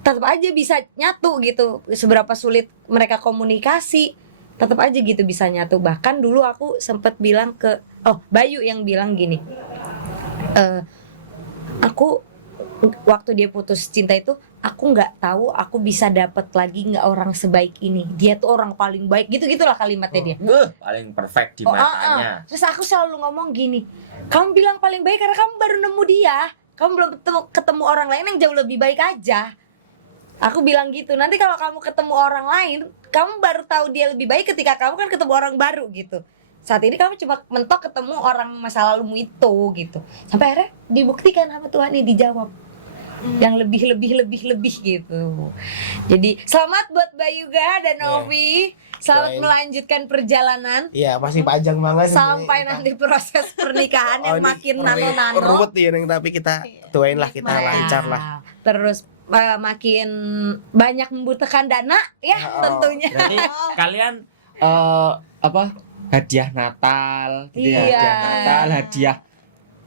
tetap aja bisa nyatu gitu. Seberapa sulit mereka komunikasi, tetap aja gitu bisa nyatu. Bahkan dulu aku sempet bilang ke Bayu yang bilang gini, aku waktu dia putus cinta itu, aku nggak tahu aku bisa dapat lagi nggak orang sebaik ini. Dia tuh orang paling baik, gitu-gitulah kalimatnya dia. Paling perfect di matanya. Terus aku selalu ngomong gini, kamu bilang paling baik karena kamu baru nemu dia, kamu belum ketemu orang lain yang jauh lebih baik aja. Aku bilang gitu. Nanti kalau kamu ketemu orang lain, kamu baru tahu dia lebih baik ketika kamu kan ketemu orang baru gitu. Saat ini kamu cuma mentok ketemu orang masa lalumu itu gitu. Sampai akhirnya dibuktikan sama Tuhan, nih dijawab yang lebih gitu. Jadi selamat buat Bayuga dan Novi. Selamat Doain. melanjutkan perjalanan Iya, pasti panjang banget sampai ini. nanti proses pernikahan yang ini makin nano-nano. ruwet ya, Neng, tapi kita doain lah, kita Nah, lancar lah. Terus makin banyak membutuhkan dana ya tentunya. Berarti kalian apa? Hadiah Natal, gitu ya. Iya. Hadiah Natal, hadiah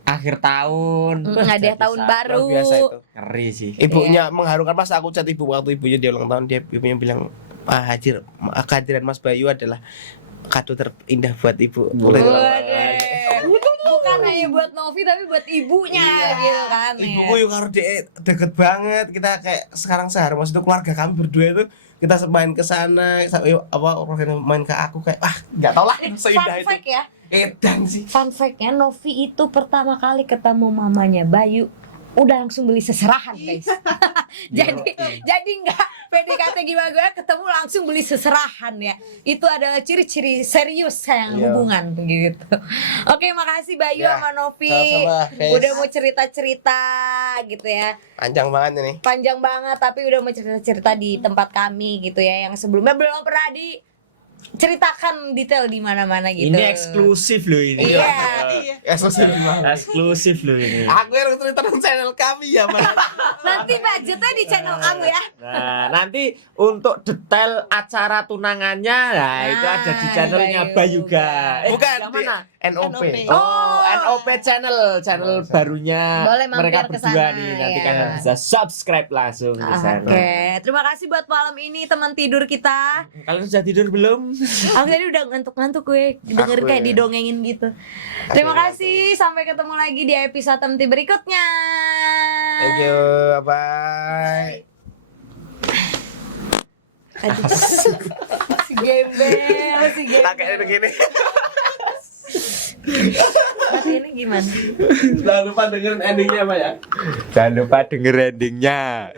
akhir tahun. Hadiah tahun baru. Luar biasa itu. Ngeri sih. Ibunya mengharukan, pas aku chat ibu waktu ibunya dia ulang tahun, dia ibunya bilang kehadiran Mas Bayu adalah kado terindah buat ibu. Waduh. Bukan hanya buat Novi tapi buat ibunya gitu kan. Ibuku yuk kalau dia deket banget, kita kayak sekarang sehari, maksudnya keluarga kami berdua itu kita main ke sana, orang main ke aku kayak nggak tau lah Fun seindah itu. fact ya. Edan sih. Fun fact-nya, Novi itu pertama kali ketemu mamanya Bayu udah langsung beli seserahan guys. jadi nggak PDKT gimana ketemu langsung beli seserahan ya. Itu adalah ciri-ciri serius sayang Iya. hubungan gitu. Oke, makasih Bayu Ya, sama Novi. sama-sama, guys. Udah mau cerita-cerita gitu ya. Panjang banget ini. Panjang banget tapi udah mau cerita-cerita di tempat kami gitu ya, yang sebelumnya belum pernah diceritakan detail di mana-mana gitu. Ini eksklusif loh ini. Iya. Eksklusif banget. Eksklusif loh ini. Aku yang cerita tentang channel kami ya, Mas. Nanti budgetnya di channel kamu ya. Nah, nanti untuk detail acara tunangannya, nah itu ada di channelnya Bayuga. Bukan yang di mana? NOP. Oh, NOP channel barunya Boleh mampir mereka ke berdua sana, nih. Nanti ya. kalian bisa subscribe langsung di sana. Oke, terima kasih buat malam ini teman tidur kita. Kalian sudah tidur belum? Aku tadi udah ngantuk-ngantuk gue denger Aku kayak ya. didongengin gitu. Terima kasih, sampai ketemu lagi di episode temti berikutnya. Thank you, bye. Aduh, si gembel, si gembel. Tak kayak begini. Mati ini gimana? Jangan lupa dengerin endingnya, Pak ya. Jangan lupa denger endingnya.